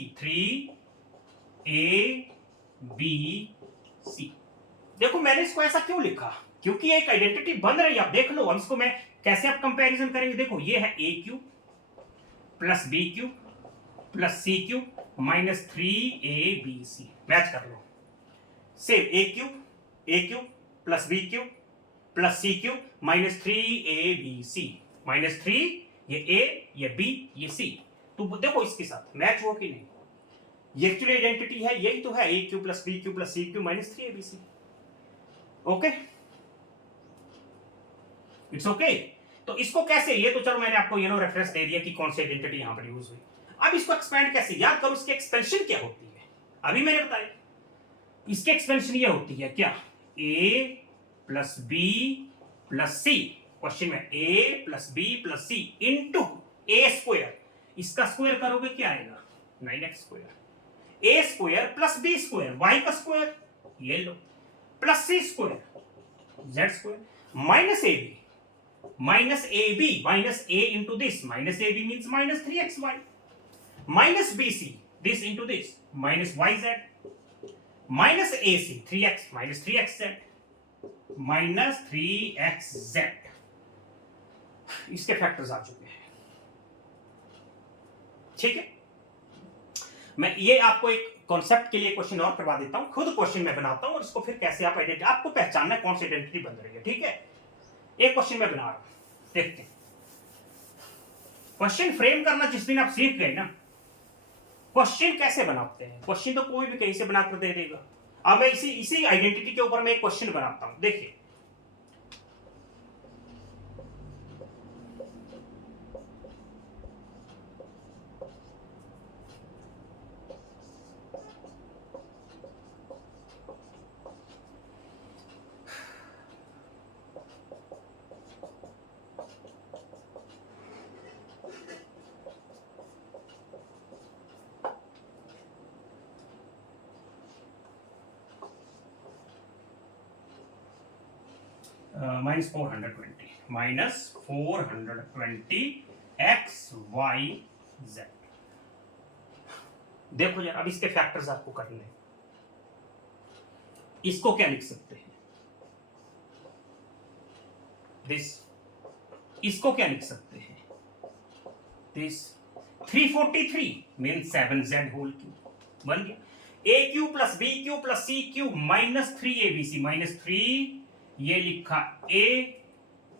3abc। देखो मैंने इसको ऐसा क्यों लिखा, क्योंकि एक आइडेंटिटी बन रही है। आप देख लो, अब इसको मैं कैसे आप कंपैरिजन करेंगे। देखो ये है a cube plus b cube plus c cube minus 3abc, match कर लो। Same a cube plus B cube plus c cube minus 3abc, minus 3, ये a ये b ये c, तो देखो इसके साथ मैच हुआ कि नहीं, ये एक्चुअली आइडेंटिटी है, यही तो है a cube plus b cube plus c cube minus 3abc। Okay, it's okay. तो इसको कैसे, ये तो चलो मैंने आपको रेफरेंस दे दिया कि कौन सी आइडेंटिटी यहां पर यूज हुई। अब इसको एक्सपेंड कैसे, याद करो इसकी एक्सपेंशन क्या होती है, अभी मैंने बताया इसकी एक्सपेंशन ये होती है क्या, a plus B plus c, question में a plus B plus c into A square, इसका स्क्वायर करोगे क्या आएगा 9x square, a square plus B square, y का स्क्वायर ये लो, plus c square z square minus A b minus a into this, minus A b means minus 3xy minus BC, this into this, minus YZ, minus AC, 3x, minus 3xZ, minus 3xZ। इसके factors आ चुके हैं, ठीक है। मैं ये आपको एक concept के लिए क्वेश्चन और करवा देता हूं, खुद क्वेश्चन में बनाता हूं और इसको फिर कैसे आप आइडेंटिटी, आपको पहचानना है कौन सी आइडेंटिटी बन रही है, ठीक है। एक क्वेश्चन में बना रहा हूं, देखते हैं। क्वेश्चन फ्रेम करना जिस दिन आप सीख गए ना, क्वेश्चन कैसे बनाते हैं, क्वेश्चन तो कोई भी कहीं से बनाकर दे देगा। अब मैं इसी आइडेंटिटी के ऊपर मैं एक क्वेश्चन बनाता हूं, देखिए। Minus 420 XYZ। देखो यार अब इसके फैक्टर्स आपको करने हैं, इसको क्या लिख सकते हैं, दिस, इसको क्या लिख सकते हैं, this. 343 means 7z whole cube बन गया। A cube plus B cube plus c cube minus 3abc, -3 ये लिखा ए,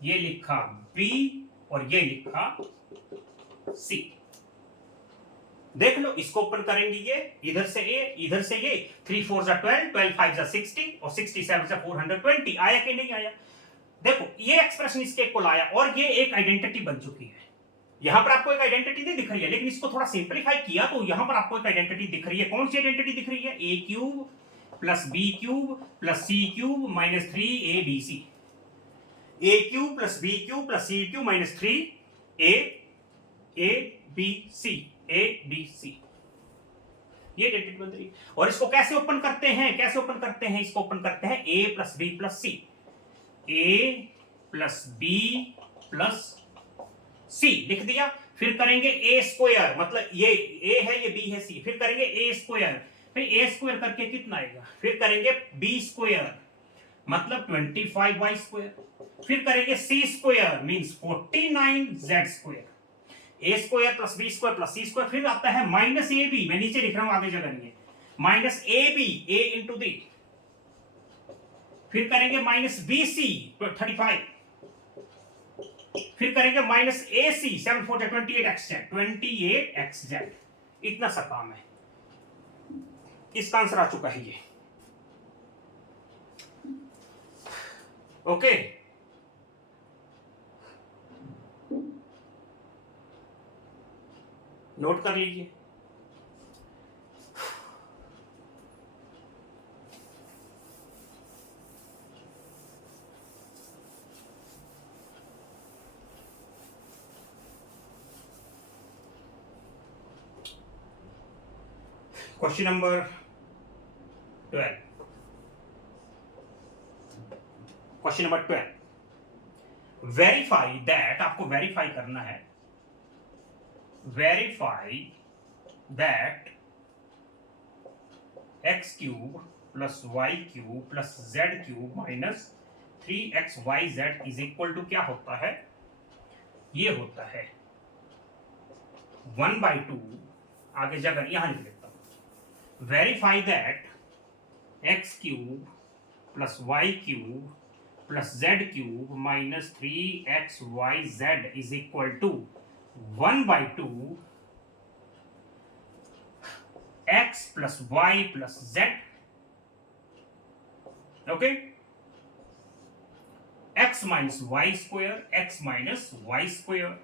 ये लिखा बी और ये लिखा सी। देख लो, इसको ओपन करेंगे, ये इधर से ए इधर से ये, 3 4 जा 12, 12 5 जा 60 और 67 जा 420। आया कि नहीं आया? देखो ये एक्सप्रेशन इसके को लाया और ये एक आइडेंटिटी बन चुकी है। यहां पर आपको एक आइडेंटिटी नहीं दिख रही है, लेकिन इसको थोड़ा सिंपलीफाई किया तो यहां पर आपको एक आइडेंटिटी दिख रही है। कौन सी आइडेंटिटी दिख रही है? A cube plus B cube plus c cube minus 3abc। A cube plus B cube plus c cube minus 3abc, ABC। ये आइडेंटिटी बन रही है। और इसको कैसे ओपन करते हैं, कैसे ओपन करते हैं? इसको ओपन करते हैं a plus B plus c, a plus B plus c लिख दिया। फिर करेंगे ए स्क्वायर, मतलब ये ए है ये बी है सी, फिर करेंगे ए स्क्वायर, फिर ए स्क्वायर करके कितना आएगा? फिर करेंगे बी स्क्वायर मतलब 25y स्क्वायर, फिर करेंगे c square means 49z square, a square plus B square plus c square, फिर आता है माइनस ए बी, मैं नीचे लिख रहा हूं आगे जगह नहीं है, minus A B, A into दी, फिर करेंगे माइनस बी सी 35, फिर करेंगे माइनस ए सी 7 4 28xz। इतना सा काम है। इसका आंसर आ चुका है ये। ओके, नोट कर लीजिए। Question number 12, question number 12, verify that, आपको वेरीफाई करना है, verify that X cube plus Y cube plus Z cube minus 3xyz is equal to क्या होता है? ये होता है 1/2, आगे जगह यहां लिख लेता हूं, verify that X cube plus Y cube plus Z cube minus 3xyz is equal to 1/2 x plus y plus z। Okay, x minus Y square, x minus Y square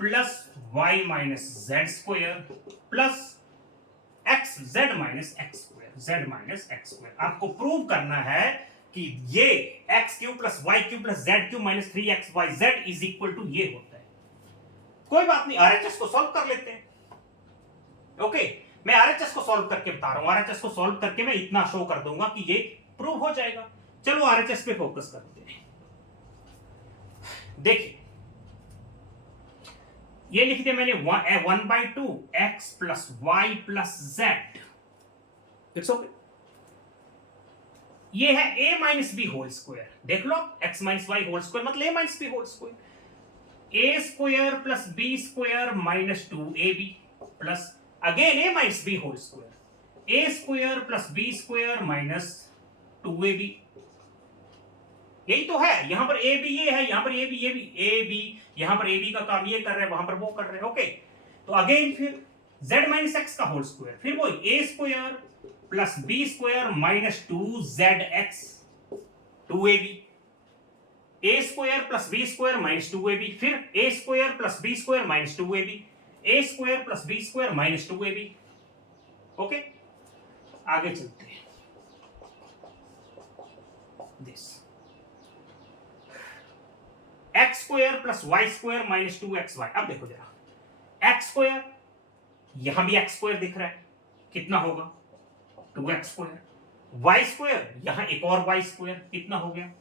plus y minus z square plus x z minus x square, z minus x square. आपको prove करना है कि ये X cube plus Y cube plus Z cube minus 3xyz is equal to ये होता है। कोई बात नहीं, आरएचएस को सॉल्व कर लेते हैं। ओके, मैं आरएचएस को सॉल्व करके बता रहा हूं, आरएचएस को सॉल्व करके मैं इतना शो कर दूंगा कि ये प्रूव हो जाएगा। चलो आरएचएस पे फोकस करते हैं। देखिए ये लिख दिया मैंने 1/2 x plus Y plus Z, it's okay. ये है a minus B whole square, देख लो x minus Y whole square मतलब a minus B whole square, a square plus b square minus 2ab plus again a minus B whole square, a square plus b square minus 2ab। यही तो है, यहां पर a b ये है, यहां पर a b ये भी, a b यहां पर a b का काम ये कर रहे हैं, वहां पर वो कर रहे हैं। ओके, तो अगेन फिर z माइनस एक्स का होल स्क्वायर, फिर वो a square plus B square minus 2zx 2ab, a square plus B square minus 2ab, फिर a square plus B square minus 2ab, a square plus B square minus 2ab। Okay, आगे चलते हैं। This X square plus Y square minus 2xy। अब देखो जरा, x square यहां भी x square दिख रहा है, कितना होगा 2x स्क्वायर, वाई स्क्वायर यहां एक और वाई स्क्वायर, कितना हो गया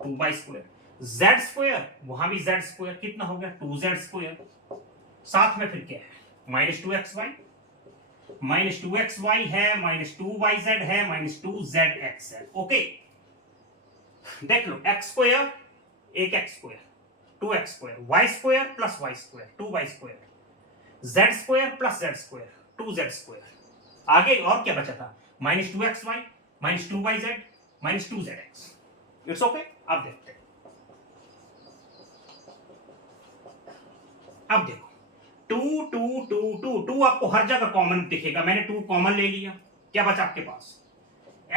2y स्क्वायर, z स्क्वायर वहां भी z स्क्वायर, कितना हो गया 2z स्क्वायर, साथ में फिर क्या है माइनस 2xy। माइनस 2xy है, माइनस 2yz है, माइनस 2zx है। ओके, देख लो x स्क्वायर, एक x square, 2x square, y square plus y square, 2y square, z square plus z square, 2z square. आगे और क्या बचा था? Minus 2xy, minus 2yz, minus 2zx। It's okay. अब देखते हैं, अब देखो 2 2 2 2 2 आपको हर जगह कॉमन दिखेगा, मैंने 2 कॉमन ले लिया। क्या बचा आपके पास?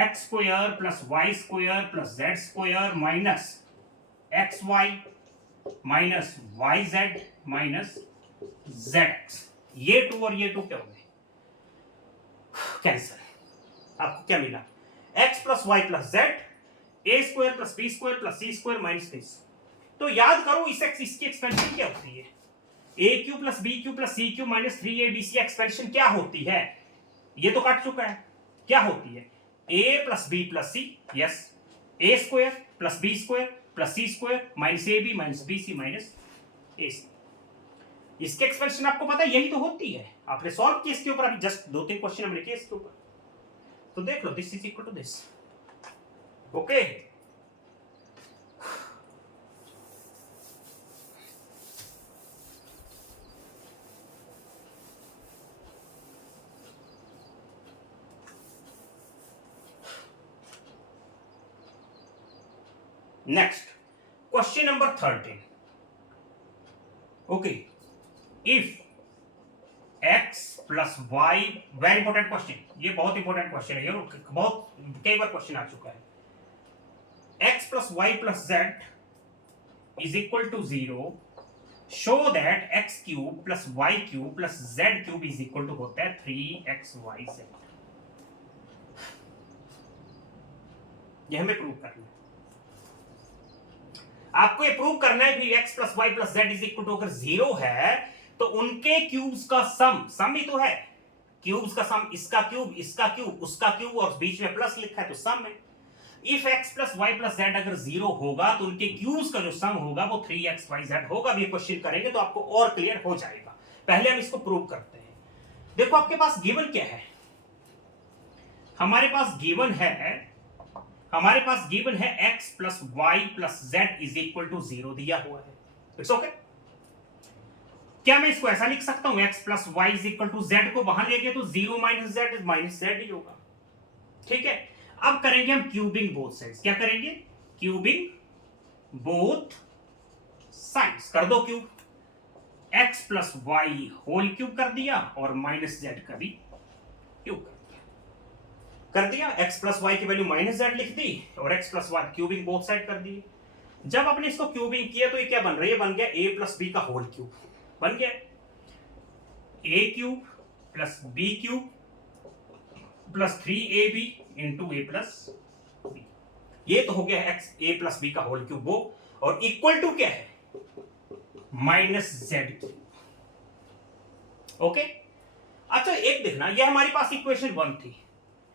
X square plus Y square plus z square minus x y minus y z minus z x. ये 2 और ये 2 क्या हो गए? कैंसर। आपको क्या मिला? X plus Y plus z, a square plus B square plus c square minus this. तो याद करो इसकी एक्सपेंशन क्या होती है? A cube plus B cube plus c cube minus 3abc expansion क्या होती है? ये तो कट चुका है। क्या होती है? A plus B plus c, yes, a square plus B square plus c square minus A b minus b c minus a c. इसके एक्सपेंशन आपको पता है यही तो होती है। आपने सॉल्व किया इसके ऊपर, अभी जस्ट 2-3 क्वेश्चन हमने किए इसके ऊपर। तो देख लो, this is equal to this. Okay, next question number 13. okay, if x plus y, very important question, ये बहुत इंपॉर्टेंट क्वेश्चन है, ये बहुत कई बार क्वेश्चन आ चुका है। x plus y plus z is equal to 0, show that x cube plus y cube plus z cube is equal to होता है 3xyz। ये हमें प्रूव करना है। आपको ये प्रूव करना है कि x plus Y plus Z is equal to अगर 0 है तो उनके क्यूब्स का सम ही तो है। क्यूब्स का सम, इसका क्यूब, इसका क्यूब, उसका क्यूब और बीच में प्लस लिखा है तो सम है। If x plus Y plus Z अगर 0 होगा तो उनके क्यूब्स का जो सम होगा वो 3xyz होगा। अब ये क्वेश्चन करेंगे तो आपको और क्लियर हो जाएगा। पहले हम इसको प्रूव करते हैं। देखो आपके पास गिवन क्या है? हमारे पास गिवन है x plus Y plus Z is equal to 0 दिया हुआ है। It's okay. क्या मैं इसको ऐसा लिख सकता हूं x plus Y is equal to Z को वहां ले गए तो 0 माइनस जेड ही होगा। ठीक है, अब करेंगे हम क्यूबिंग बोथ साइड्स। क्या करेंगे? Cubing both sides. कर दो cube, x plus Y whole cube कर दिया और माइनस जेड का भी क्यूब कर दिया। x प्लस वाई की वैल्यू माइनस जेड लिख दी और x plus Y cubing both side कर दी। जब आपने इसको क्यूबिंग किया तो ये क्या बन रहा है? बन गया a प्लस बी का होल क्यूब। बन गया a cube plus b cube plus 3ab into a plus B. ये तो हो गया x a प्लस बी का होल क्यूब वो, और इक्वल टू क्या है? Minus Z cube. ओके, अच्छा एक देखना, ये हमारे पास इक्वेशन 1 थी।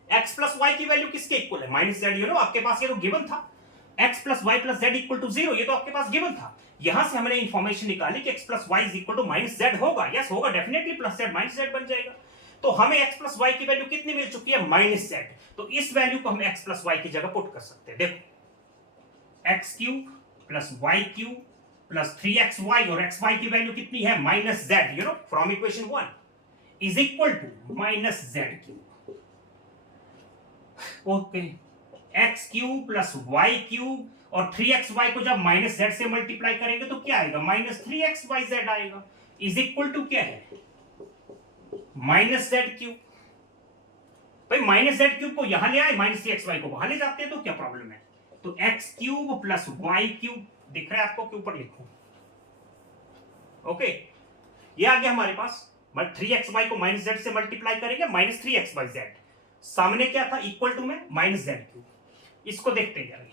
x प्लस वाई की वैल्यू किसके इक्वल है? Minus Z. यू नो आपके पास ये तो गिवन था, x plus Y plus Z equal to 0। ये तो आपके पास गिवन था। यहां से हमने इंफॉर्मेशन निकाली कि x plus Y is equal to minus Z होगा। यस होगा, definitely plus Z minus Z बन जाएगा। तो हमें x प्लस वाई की वैल्यू कितनी मिल चुकी है? Minus Z. तो इस वैल्यू को हम x प्लस वाई की जगह पुट कर सकते हैं। देखो X cube plus Y cube plus 3xy और xy की वैल्यू कितनी है? Minus Z. You know from equation 1 is equal to minus Z cube. Okay, X cube plus Y cube और 3xy को जब माइनस जेड से मल्टीप्लाई करेंगे तो क्या आएगा? माइनस 3xyz आएगा। इज इक्वल टू क्या है? Minus Z cube. भाई माइनस जेड क्यूब को यहां ले आए, माइनस 3xy को वहां ले जाते हैं तो क्या प्रॉब्लम है? तो X cube plus Y cube दिख रहा है आपको के ऊपर लिखो। ओके, ये आ गया हमारे पास। 3xy को माइनस जेड से मल्टीप्लाई करेंगे, माइनस 3xyz। सामने क्या था? इक्वल टू में माइनस जेड क्यूब। इसको देखते जाइए,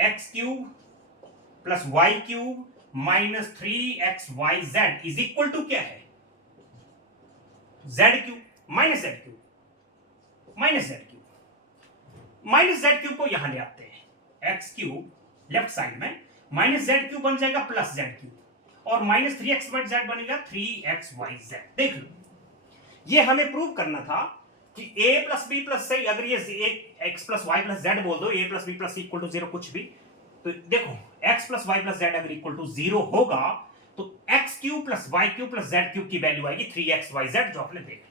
X cube plus Y cube minus 3xyz is equal to क्या है? Z cube minus Z cube minus Z cube. Minus Z cube को यहां ले आते हैं, एक्स क्यूब लेफ्ट साइड में, माइनस जेड क्यूब बन जाएगा प्लस जेड क्यूब और माइनस 3xyz बनेगा 3xyz। देख लो ये हमें प्रूव करना था कि a प्लस बी प्लस सही, अगर ये x plus Y plus Z बोल दो, a plus B plus equal to 0 कुछ भी, तो देखो x plus Y plus Z अगर इक्वल टू 0 होगा तो X cube plus Y cube plus Z cube की वैल्यू आएगी 3xyz, जो आपने देख लिया।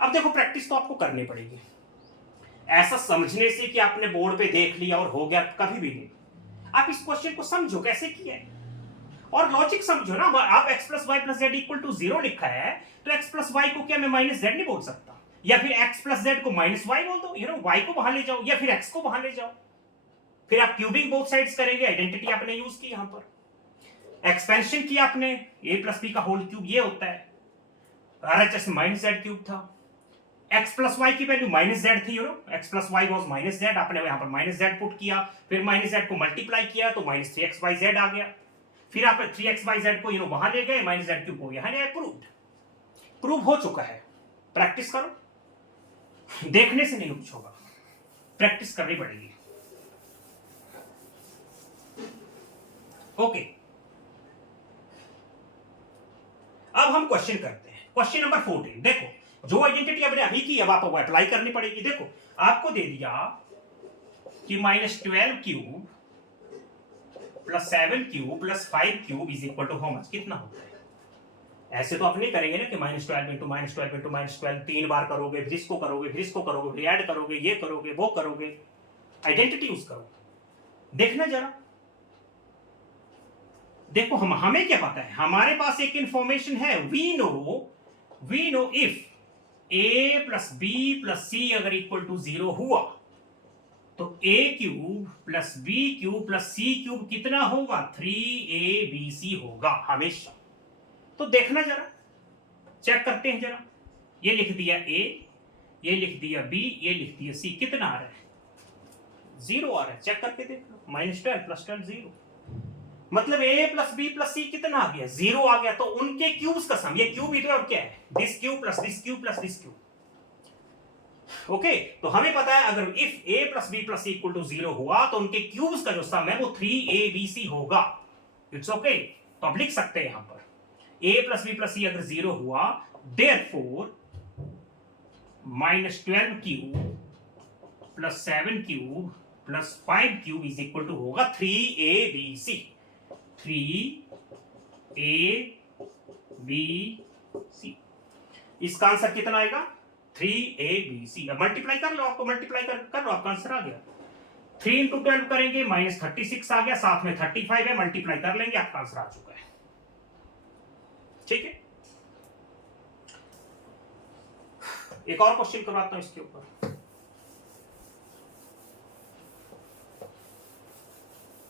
अब देखो प्रैक्टिस तो आपको करनी पड़ेगी, ऐसा समझने से कि आपने बोर्ड पे देख लिया और हो गया कभी भी नहीं। आप इस क्वेश्चन को समझो कैसे किया है और लॉजिक समझो ना। आप x plus Y plus Z equal to 0 लिखा है तो x प्लस वाई को क्या मैं माइनस जेड नहीं बोल सकता, या फिर x प्लस जेड को माइनस वाई बोल दो, y को वहां ले जाओ, या फिर x को वहां ले जाओ, फिर आप क्यूबिंग बोथ साइड्स करेंगे। आइडेंटिटी आपने यूज की, यहां पर एक्सपेंशन किया आपने, a प्लस बी का होल क्यूब ये होता है, RHS माइनस जेड क्यूब था, x प्लस वाई की वैल्यू माइनस जेड थी, x plus why was minus Z, आपने यहां पर माइनस जेड पुट किया, फिर माइनस जेड को मल्टीप्लाई किया तो माइनस 3xyz आ गया, फिर आप 3xyz को वहां ले गए, माइनस जेड क्यूब को यहां ले आए। प्रूव हो चुका है। प्रैक्टिस करो, देखने से नहीं कुछ होगा, प्रैक्टिस करनी पड़ेगी। ओके, अब हम क्वेश्चन करते हैं। क्वेश्चन नंबर 14 देखो, जो आइडेंटिटी आपने अभी की अब आपको अप्लाई करनी पड़ेगी। देखो आपको दे दिया कि -12 cube plus 7 cube plus 5 cube is equal to how much, कितना होता है। ऐसे तो आप नहीं करेंगे ना कि -12 इंटू -12 इंटू -12 3 बार करोगे, फिर इसको करोगे, फिर इसको करोगे, फिर ऐड करोगे, ये करोगे, वो करोगे। आइडेंटिटी यूज करो, देखना जरा। देखो हमें क्या पता है, हमारे पास एक इंफॉर्मेशन है, we know if a plus B plus सी अगर इक्वल टू 0 हुआ तो a cube plus B cube plus c cube कितना होगा, 3abc होगा हमेशा। तो देखना जरा, चेक करते हैं जरा। ये लिख दिया a, ये लिख दिया b, ये लिख दिया c, कितना आ रहा है, 0 आ रहा है। चेक करके देख लो, -12 प्लस 12 0, मतलब a प्लस बी प्लस सी कितना आ गया, 0 आ गया। तो उनके क्यूब्स का सम, ये क्यूब ही तो और क्या है, this cube plus this cube plus this cube. Okay, तो हमें पता है अगर if a plus B plus C equal to 0 हुआ तो उनके क्यूब्स का जो सम है वो 3abc होगा। इट्स ओके, तो आप लिख सकते हैं यहां पर a प्लस बी प्लस सी अगर 0 हुआ, therefore -12 cube plus 7 cube plus 5 cube is equal to होगा 3abc। 3abc, इसका आंसर कितना आएगा, 3abc। अब मल्टीप्लाई कर लो, आपको मल्टीप्लाई कर लो, आपका आंसर आ गया। 3 इंटू 12 करेंगे -36 आ गया, साथ में 35 है, मल्टीप्लाई कर लेंगे, आपका आंसर आ चुका है। ठीक है, एक और क्वेश्चन करवाता हूं इसके ऊपर,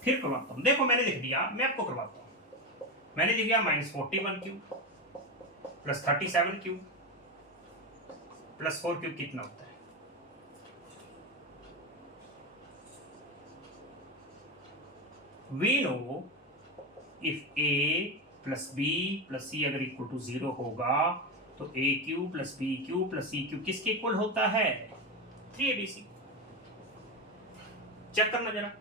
फिर करवाता हूं। देखो मैंने लिख दिया, मैं आपको करवाता हूं। मैंने लिख दिया -41 cube plus 37 cube plus 4 cube कितना होता है। We know if a plus B plus सी अगर इक्वल टू 0 होगा तो a cube plus B cube plus c cube किसके इक्वल होता है, 3abc। चेक करना जरा,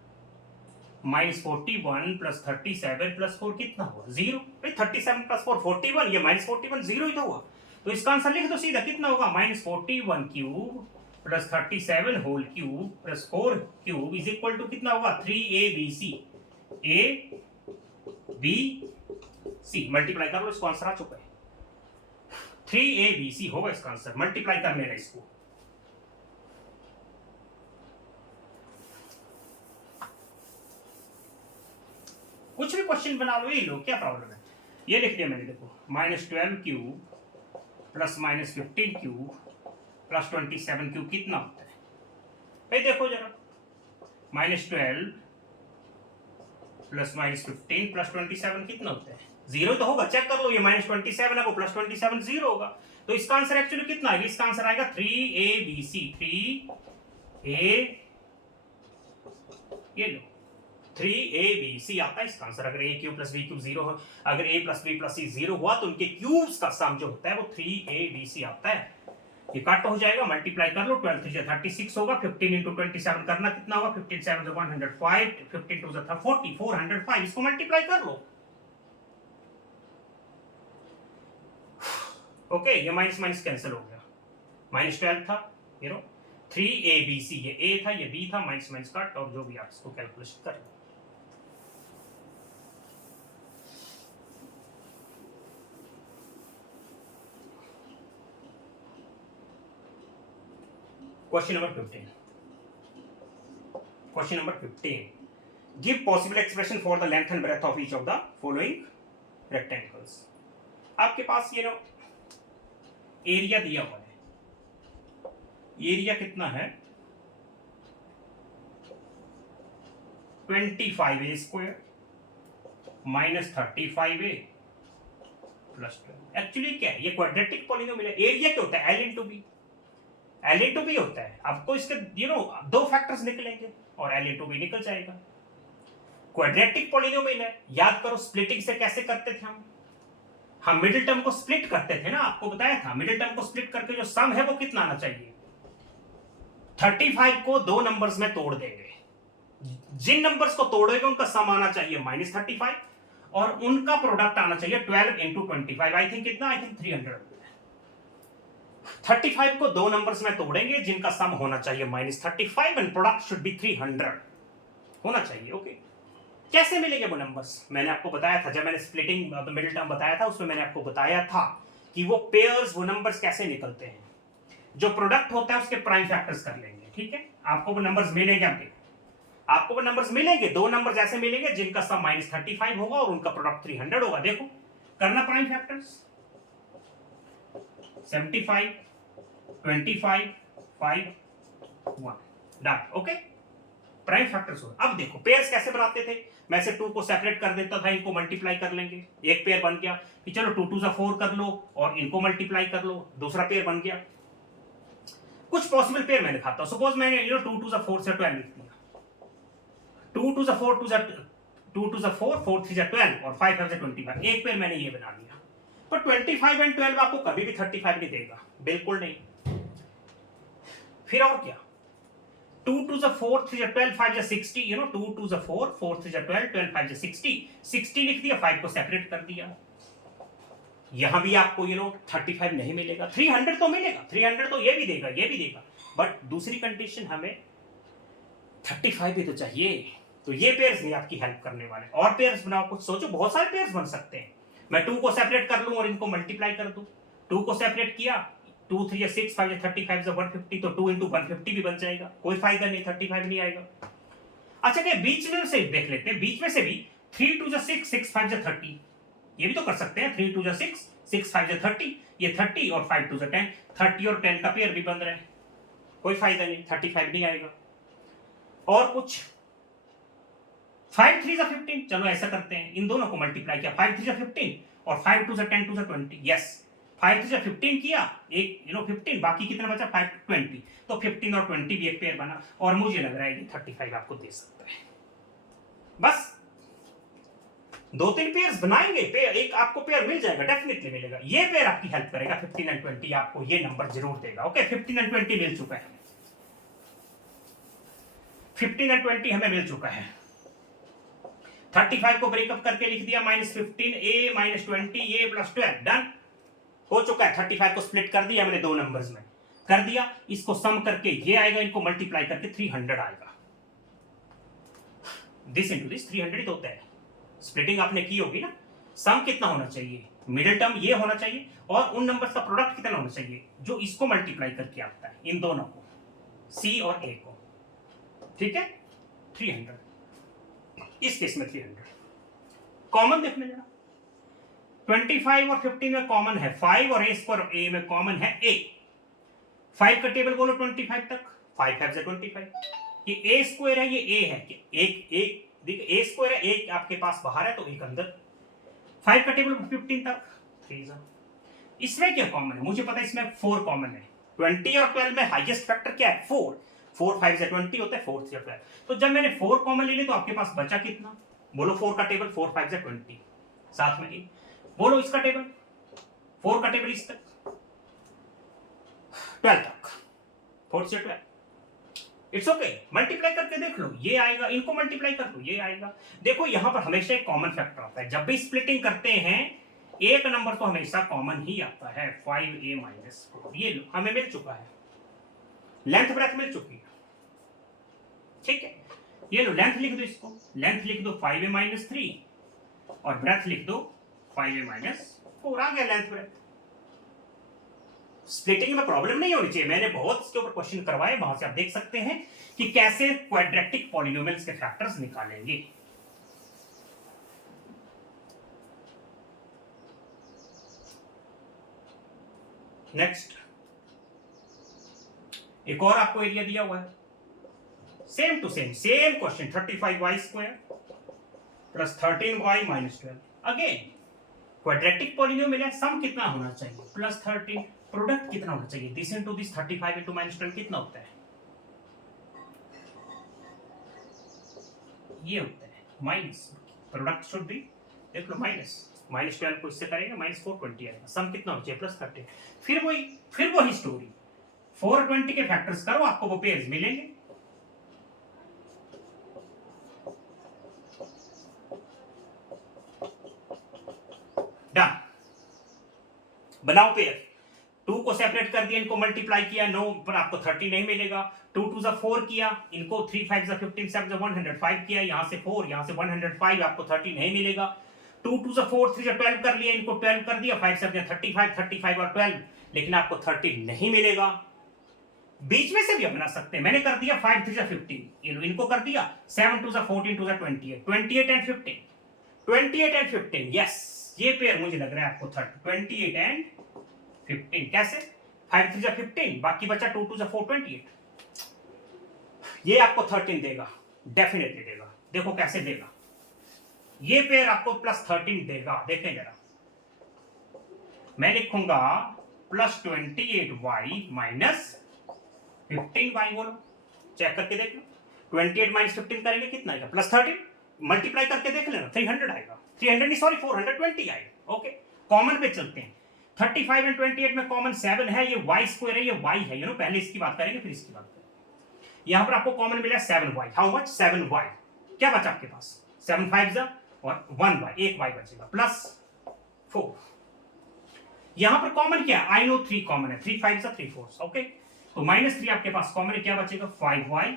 -41 प्लस 37 प्लस 4 कितना हुआ, 0। 37 प्लस 4 41, ये -41 0 ही तो हुआ, तो इसका आंसर लिख दो सीधा, कितना होगा, -41 cube plus 37 whole cube plus 4 cube is equal to कितना होगा, 3abc। abc मल्टीप्लाई कर लो, इसको आंसर आ चुका है, 3abc होगा इसका आंसर। मल्टीप्लाई कर लेना इसको, कुछ भी क्वेश्चन बना लो, ये लो, क्या प्रॉब्लम है। ये लिख दिया मैंने, देखो -12 cube plus -15 cube plus 27 cube कितना होता है भाई, देखो जरा, -12 प्लस -15 प्लस 27 कितना होता है, 0 तो होगा। चेक कर लो, ये -27 है वो प्लस 27 0 होगा, तो इसका आंसर एक्चुअली कितना आएगा, इसका आंसर आएगा 3abc। 3a, ये लो 3abc आता है इसका आंसर। अगर a cube plus B cube 0 हो, अगर a plus B plus C 0 हुआ तो उनके क्यूब्स का सम जो होता है वो 3abc आता है। ये कट हो जाएगा, मल्टीप्लाई कर लो, 12 3 36 होगा, 15 इंटू 27 करना कितना होगा, 15 7 105, 15 2 40, 405, इसको मल्टीप्लाई कर लो। ओके, ये माइनस माइनस कैंसिल हो गया, -12 था, 3ABC, ये ए था, ये बी था, माइनस माइनस कट, और जो भी आप इसको कैलकुलेशन कर लो। Question number 15, question number 15, give possible expression for the length and breadth of each of the following rectangles. आपके पास ये एरिया दिया हुआ है, एरिया कितना है 25a square minus 35a plus 12। Actually क्या है, ये क्वाड्रेटिक पॉलिनोमियल है। एरिया क्या होता है, एल इंटू बी होता है। आपको इसके दो फैक्टर्स निकलेंगे और एल इंटू बी निकल जाएगा। क्वाड्रेटिक पॉलिनोमियल है, याद करो स्प्लिटिंग से कैसे करते थे हम मिडिल टर्म को स्प्लिट करते थे ना, आपको बताया था। मिडिल टर्म को स्प्लिट करके जो सम है वो कितना आना चाहिए, 35 को दो नंबर्स में तोड़ देंगे, जिन नंबर्स को तोड़ेंगे उनका सम आना चाहिए -35 और उनका प्रोडक्ट आना चाहिए 12 इंटू 25। आई थिंक कितना, आई थिंक 300। 35 को दो नंबर्स में तोड़ेंगे जिनका सम होना चाहिए -35 एंड प्रोडक्ट शुड बी 300 होना चाहिए। ओके, कैसे मिलेंगे वो नंबर्स, मैंने आपको बताया था जब मैंने स्प्लिटिंग मिडिल टर्म बताया था, उसमें मैंने आपको बताया था कि वो पेयर्स, वो नंबर्स कैसे निकलते हैं। जो प्रोडक्ट होता है उसके प्राइम फैक्टर्स कर लेंगे, ठीक है। आपको वो नंबर्स मिलेंगे, आपको वो नंबर्स मिलेंगे, दो नंबर्स ऐसे मिलेंगे जिनका सम -35 होगा और उनका प्रोडक्ट 300 होगा। देखो करना prime factors, 75, 25, 5, 1 done. Okay, prime factors हो। अब देखो पेयर्स कैसे बनाते थे, मैं से 2 को सेपरेट कर देता था, इनको मल्टीप्लाई कर लेंगे, एक पेयर बन गया। कि चलो 2 2 4 कर लो और इनको मल्टीप्लाई कर लो, दूसरा पेयर बन गया। कुछ पॉसिबल पेयर मैं दिखाता हूं। सपोज मैंने 2 2 4 से 12 लिख दिया, 2 2 4 2 2 4 4 3 12 और 5 5 25। एक पेयर मैंने ये बना लिया, पर 25 एंड 12 आपको कभी भी 35 नहीं देगा, बिल्कुल नहीं। फिर और क्या, 2 2 4 3 12 5 60, 2 2 4 4 3 12 12 5 60, 60 लिख दिया, 5 को सेपरेट कर दिया। यहां भी आपको 35 नहीं मिलेगा, 300 तो मिलेगा, 300 तो ये भी देगा, ये भी देगा, बट दूसरी कंडीशन हमें 35 भी तो चाहिए। तो ये पेयर्स नहीं आपकी हेल्प करने वाले, और पेयर्स बनाओ, कुछ सोचो, बहुत सारे पेयर्स बन सकते हैं। मैं 2 को सेपरेट कर लूं और इनको मल्टीप्लाई कर दूं, 2 को सेपरेट किया, 2 3 6 5 35 150, तो 2 इंटू 150 भी बन जाएगा, कोई फायदा नहीं, 35 नहीं आएगा। अच्छा क्या बीच में से देख लेते हैं, बीच में से भी 3 2 6 6 5 30, ये भी तो कर सकते हैं, 3 2 6 6 5 30, ये 30 और 5 2 10, 30 और 10 का पेयर भी बन रहा है, कोई फायदा नहीं, 35 नहीं आएगा। और कुछ 5 3 15, चलो ऐसा करते हैं, इन दोनों को मल्टीप्लाई किया, 5 3 15 और 5 2 10 2 20, यस 5 3 15 किया, एक 15, बाकी कितना बचा 5 20, तो 15 और 20 भी एक पेयर बना, और मुझे लग रहा है कि 35 आपको दे सकता है। बस 2-3 पेयर्स बनाएंगे, पेयर एक आपको पेयर मिल जाएगा, डेफिनेटली मिलेगा। ये पेयर आपकी हेल्प करेगा, 15 एंड 20 आपको ये नंबर जरूर देगा। ओके, 15 एंड 20 मिल चुका है, 15 एंड 20 हमें मिल चुका है। 35 को ब्रेकअप करके लिख दिया, -15a -20a प्लस 12, डन हो चुका है। 35 को स्प्लिट कर दिया मैंने दो नंबर्स में, कर दिया, इसको सम करके ये आएगा, इनको मल्टीप्लाई करके 300 आएगा। दिस इंटू दिस 300 ही तो होता है। स्प्लिटिंग आपने की होगी ना, सम कितना होना चाहिए, मिडिल टर्म ये होना चाहिए, और उन नंबर्स का प्रोडक्ट कितना होना चाहिए जो इसको मल्टीप्लाई करके आता है, इन दोनों को, सी और ए को, ठीक है। 300, इस केस में 300 कॉमन देखने जरा, 25 और 15 में कॉमन है 5 और ए में कॉमन है ए। 5 का टेबल बोलो 25 तक, 5 5 से 25, ये ए स्क्वायर है, ये ए है, एक देखिए ए स्क्वायर है, एक आपके पास बाहर है तो एक अंदर। 5 का टेबल 15 तक, 3 इसमें क्या कॉमन है, मुझे पता है इसमें 4 कॉमन है। 20 और 12 में हाईएस्ट फैक्टर क्या है, 4 4 5 से 20 होता है, 4 3 12, तो जब मैंने 4 कॉमन ले ली तो आपके पास बचा कितना, बोलो 4 का टेबल, 4 5 से 20, साथ में एक बोलो इसका टेबल, 4 का टेबल इस तक 12 तक, 4 से 12, इट्स ओके। मल्टीप्लाई करके देख लो, ये आएगा, इनको मल्टीप्लाई कर लो, ये आएगा। देखो यहां पर हमेशा एक कॉमन फैक्टर आता है, जब भी स्प्लिटिंग करते हैं एक नंबर तो हमेशा कॉमन ही आता है 5a माइनस 4। ये लो हमें मिल चुका है, लेंथ ब्रेथ मिल चुकी है, ठीक है। ये लो लेंथ लिख दो, इसको लेंथ लिख दो 5a माइनस 3 और ब्रेथ लिख दो 5a माइनस 4। आ गया लेंथ ब्रेथ। स्प्लिटिंग में प्रॉब्लम नहीं होनी चाहिए, मैंने बहुत इसके ऊपर क्वेश्चन करवाए, वहां से आप देख सकते हैं कि कैसे क्वाड्रेटिक पॉलिनोमियल्स के फैक्टर्स निकालेंगे। नेक्स्ट एक और आपको एरिया दिया हुआ है, same to same question, 35y square plus 13y minus 12। Again quadratic polynomial है, सम कितना होना चाहिए प्लस 13, प्रोडक्ट कितना होना चाहिए this into this 35 into minus 12 कितना होता है, ये होता है माइनस, प्रोडक्ट शुड बी देख लो माइनस 12 को इससे करेंगे माइनस 420 आएगा, सम कितना होना चाहिए प्लस 13। फिर वही स्टोरी, 420 के फैक्टर्स करो आपको वो पेयर्स मिलेंगे। डन, बनाओ पेयर, 2 को सेपरेट कर दिया, इनको मल्टीप्लाई किया, 9 पर आपको 30 नहीं मिलेगा, 2 2 4 किया, इनको 3 5 15 7 105 किया, यहां से 4 यहां से 105, आपको 30 नहीं मिलेगा। 2 2 4 3 12 कर लिया, इनको 12 कर दिया, 5 7 35 और 12, लेकिन आपको 30 नहीं मिलेगा। बीच में से भी अपना सकते हैं, मैंने कर दिया 5 3 15, इनको कर दिया 7 2 14 2 28 एंड 15, 28 एंड 15, यस ये पेयर मुझे लग रहा है आपको 28 एंड 15। कैसे 5 3 15, बाकी बचा 2 2 4 28, ये आपको 13 देगा, डेफिनेटली देगा। देखो कैसे देगा, ये पेयर आपको प्लस 13 देगा। देखें जरा, मैं लिखूंगा प्लस 28y माइनस 15y, बोलो चेक करके देख लो, 28 माइनस 15 करेंगे कितना आएगा प्लस 13, मल्टीप्लाई करके देख लेना 300 आएगा, 300 नहीं सॉरी 420 आएगा। ओके कॉमन पे चलते हैं, 35 एंड 28 में कॉमन 7 है, ये y स्क्वायर है, ये y है, यू नो पहले इसकी बात करेंगे फिर इसकी बात करेंगे। यहां पर आपको कॉमन मिला 7y, हाउ मच 7y, क्या बचा आपके पास 7 5 और 1y, एक y बचेगा प्लस 4। यहां पर कॉमन क्या है, आई नो 3 कॉमन है, 3 5 3 4, ओके तो माइनस 3 आपके पास कॉमन है, क्या बचेगा 5y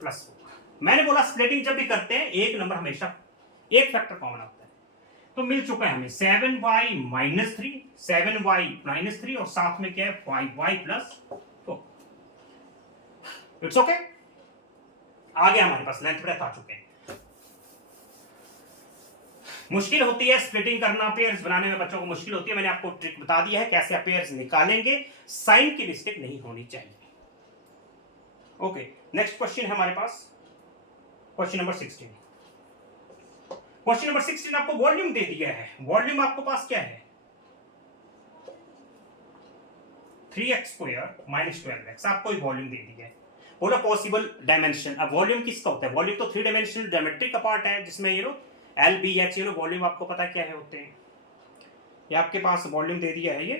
प्लस 4। मैंने बोला स्प्लिटिंग जब भी करते हैं एक नंबर हमेशा एक फैक्टर कॉमन आता है, तो मिल चुका है हमें 7y माइनस 3, 7y माइनस 3 और साथ में क्या है 5y प्लस 4। इट्स ओके, आ गया हमारे पास, लेंथ ब्रेथ आ चुके हैं। मुश्किल होती है स्प्लिटिंग करना, पेयर्स बनाने में बच्चों को मुश्किल होती है, मैंने आपको ट्रिक बता दिया है कैसे आप पेयर्स निकालेंगे, साइन की मिस्टेक नहीं होनी चाहिए। ओके नेक्स्ट क्वेश्चन है हमारे पास, क्वेश्चन नंबर 16। क्वेश्चन नंबर 16 आपको वॉल्यूम दे दिया है, वॉल्यूम आपको पास क्या है 3x स्क्वायर माइनस 12x, आपको एक वॉल्यूम दे दिया है, बोला पॉसिबल डायमेंशन। अब वॉल्यूम किसका होता है, वॉल्यूम तो 3 डायमेंशनल ज्योमेट्री का पार्ट है, जिसमें you know L B H, you know volume आपको पता क्या है होते हैं, ये आपके पास वॉल्यूम दे दिया है ये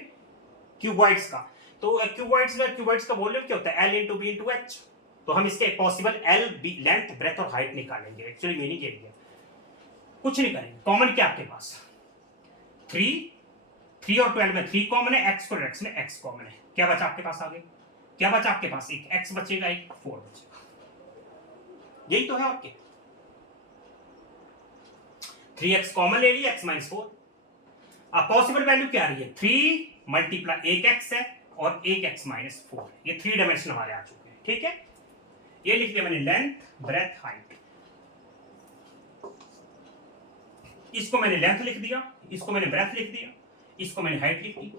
क्यूबॉइड्स का, तो क्यूबॉइड्स का वॉल्यूम क्या होता है L into B into H, तो हम इसके possible L B length breadth और हाइट निकालेंगे। एक्चुअली मीनिंग ये है, कुछ नहीं करेंगे, कॉमन क्या आपके पास 3 और 12 में 3 कॉमन है, x और x में x कॉमन है, क्या बचा आपके पास आगे, क्या बचा आपके पास एक x बचेगा एक 4 बचेगा, यही तो है। और क्या 3x कॉमन ले लिया, x माइनस 4। अब पॉसिबल वैल्यू क्या आ रही है 3 मल्टीप्लाई एक x है और एक x माइनस 4, ये 3 डायमेंशन हमारे आ चुके हैं, ठीक है। ये लिख दिया मैंने लेंथ ब्रेथ हाइट, इसको मैंने लेंथ लिख दिया, इसको मैंने ब्रेथ लिख दिया, इसको मैंने हाइट लिख दी,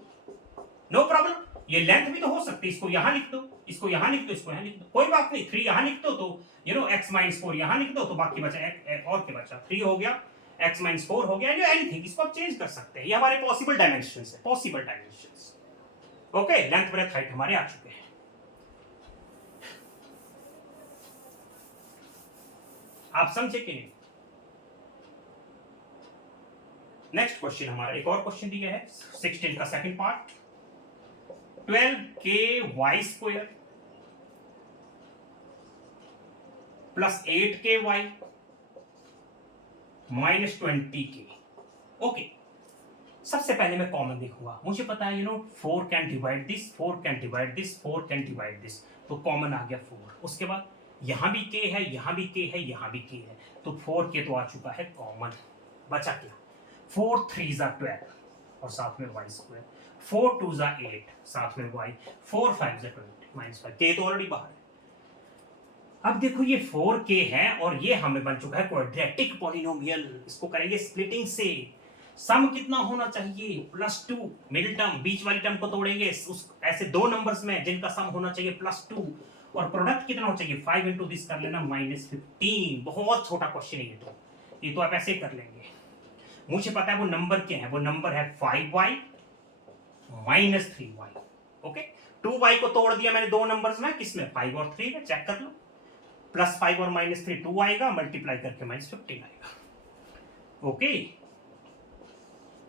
नो प्रॉब्लम। ये लेंथ भी तो हो सकती है, इसको यहां लिख दो, इसको यहां लिख दो, इसको यहां लिख दो, कोई बात नहीं। 3 यहां लिख दो तो यू नो x माइनस 4 यहां लिख दो, तो बाकी बचा और क्या बचा 3 हो गया, x माइनस 4 हो गया, या एनीथिंग, इसको आप चेंज कर सकते हैं, ये हमारे पॉसिबल डायमेंशंस है, possible dimensions. Okay length breadth height हमारे आ चुके हैं। आप समझे कि नहीं। नेक्स्ट क्वेश्चन हमारा एक और क्वेश्चन दिया है 16 का second part, 12k square plus 8k minus 20k। Okay सबसे पहले मैं कॉमन देखूंगा, मुझे पता है 4 can divide this, 4 can divide this, 4 can divide this, तो कॉमन आ गया 4। उसके बाद यहाँ भी k है, यहाँ भी k है, यहाँ भी k है, तो 4k तो आ चुका है कॉमन। बचा क्या? 4 3 ज़ा 12 और साथ में y स्क्वायर, 4 2 ज़ा 8 साथ में y, 4 5 ज़ा 20 माइनस 5, k तो ऑलरेडी बाहर है। अब देखो ये 4k है और ये हमें बन चुका है क्वाड्रेटिक पॉलिनोमियल। इसको करेंगे स्प्लिटिंग से। सम कितना होना चाहिए? +2। मिडिल टर्म, बीच वाली टर्म को तोड़ेंगे उस ऐसे दो नंबर्स में जिनका सम होना चाहिए +2, और प्रोडक्ट कितना होना चाहिए? 5 इंटू दिस कर लेना -15। बहुत छोटा क्वेश्चन है ये तो आप ऐसे ही कर लेंगे। मुझे पता है वो नंबर क्या है, वो नंबर है 5y - 3y। ओके, 2y को तोड़ दिया मैंने दो नंबर्स में, किसमें? 5 और 3 में। चेक कर लो, +5 और -3 2 आएगा, मल्टीप्लाई करके -15 आएगा। ओके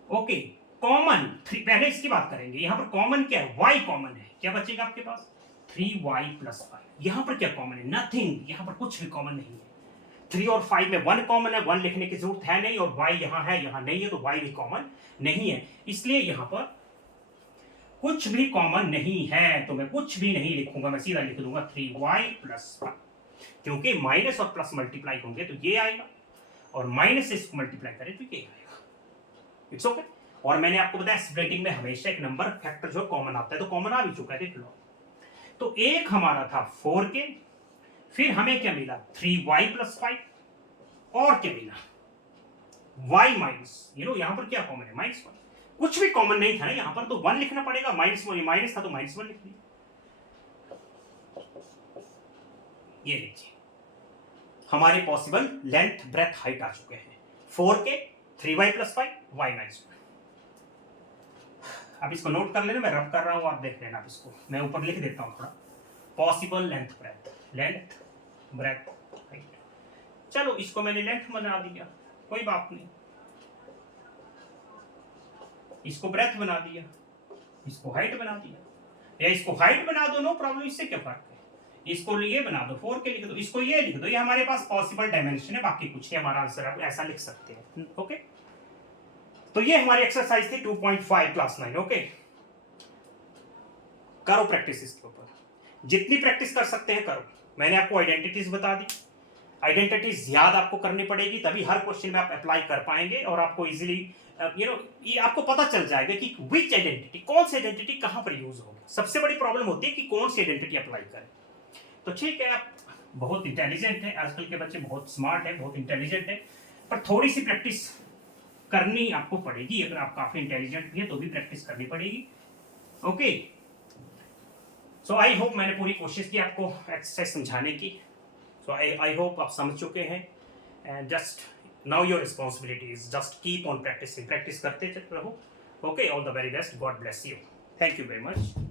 ओके, कॉमन 3, पहले इसकी बात करेंगे। यहां पर कॉमन क्या है? y कॉमन है। क्या बचेगा आपके पास? 3y + 5। यहां पर क्या कॉमन है? नथिंग। यहां पर कुछ भी कॉमन नहीं है। 3 और 5 में 1 कॉमन है, 1 लिखने की जरूरत है नहीं, और y यहां है, यहां नहीं है, तो y भी कॉमन नहीं है, इसलिए यहां पर कुछ भी कॉमन नहीं है। तो मैं कुछ भी नहीं लिखूंगा, मैं सीधा लिख दूंगा 3y + 5, क्योंकि माइनस और प्लस मल्टीप्लाई होंगे तो ये आएगा, और माइनस से इसको मल्टीप्लाई करें तो ये आएगा। It's okay. और मैंने आपको बताया स्प्लिटिंग में हमेशा एक नंबर फैक्टर जो कॉमन आता है, तो कॉमन आ भी चुका है, देख लो। तो एक हमारा था 4k, फिर हमें क्या मिला? 3y + 5, और क्या मिला? y माइनस, यहां पर क्या कॉमन है? -1। कुछ भी कॉमन नहीं था ना यहां पर, तो 1 लिखना पड़ेगा, -1 माइनस था तो -1 लिख दिया। ये देखिए हमारे पॉसिबल लेंथ ब्रेथ हाइट आ चुके हैं। 4k, 3y + 5, y - 1। अब इसको नोट कर लेना, मैं रब कर रहा हूं, आप देख लेना। आप इसको मैं ऊपर लिख देता हूं थोड़ा। Possible length breadth height. चलो इसको मैंने लेंथ बना दिया, कोई बात नहीं। इसको ब्रेथ बना दिया, इसको हाइट बना दिया, या इसको हाइट बना दो, नो प्रॉब्लम। इससे क्या फर्क है? इसको ये बना दो, 4k लिख दो, इसको ये लिख दो। ये हमारे पास पॉसिबल डायमेंशन है, बाकी कुछ नहीं। हमारा आंसर आप ऐसा लिख सकते हैं। ओके, तो ये हमारी एक्सरसाइज थी 2.5 क्लास 9। ओके, करो प्रैक्टिस इसके ऊपर, जितनी प्रैक्टिस कर सकते हैं करो। मैंने आपको आइडेंटिटीज बता दी, आइडेंटिटीज याद आपको करनी पड़ेगी, तभी हर क्वेश्चन में आप अप्लाई कर पाएंगे, और आपको इजीली ये आपको पता चल जाएगा कि विच आइडेंटिटी, कौन सी आइडेंटिटी कहां पर यूज होगी। सबसे बड़ी प्रॉब्लम होती है कि कौन सी आइडेंटिटी अप्लाई करें। तो ठीक है, आप बहुत इंटेलिजेंट है, आजकल के बच्चे बहुत स्मार्ट है, बहुत इंटेलिजेंट है, पर थोड़ी सी प्रैक्टिस करनी आपको पड़ेगी। अगर आप काफी इंटेलिजेंट भी है तो भी प्रैक्टिस करनी पड़ेगी। ओके, सो आई होप मैंने पूरी कोशिश की आपको एक्सरसाइज समझाने की। सो आई होप आप समझ चुके हैं, and just now your responsibility is just keep on practising. Practice करते रहो। Okay, all the very best, God bless you, thank you very much.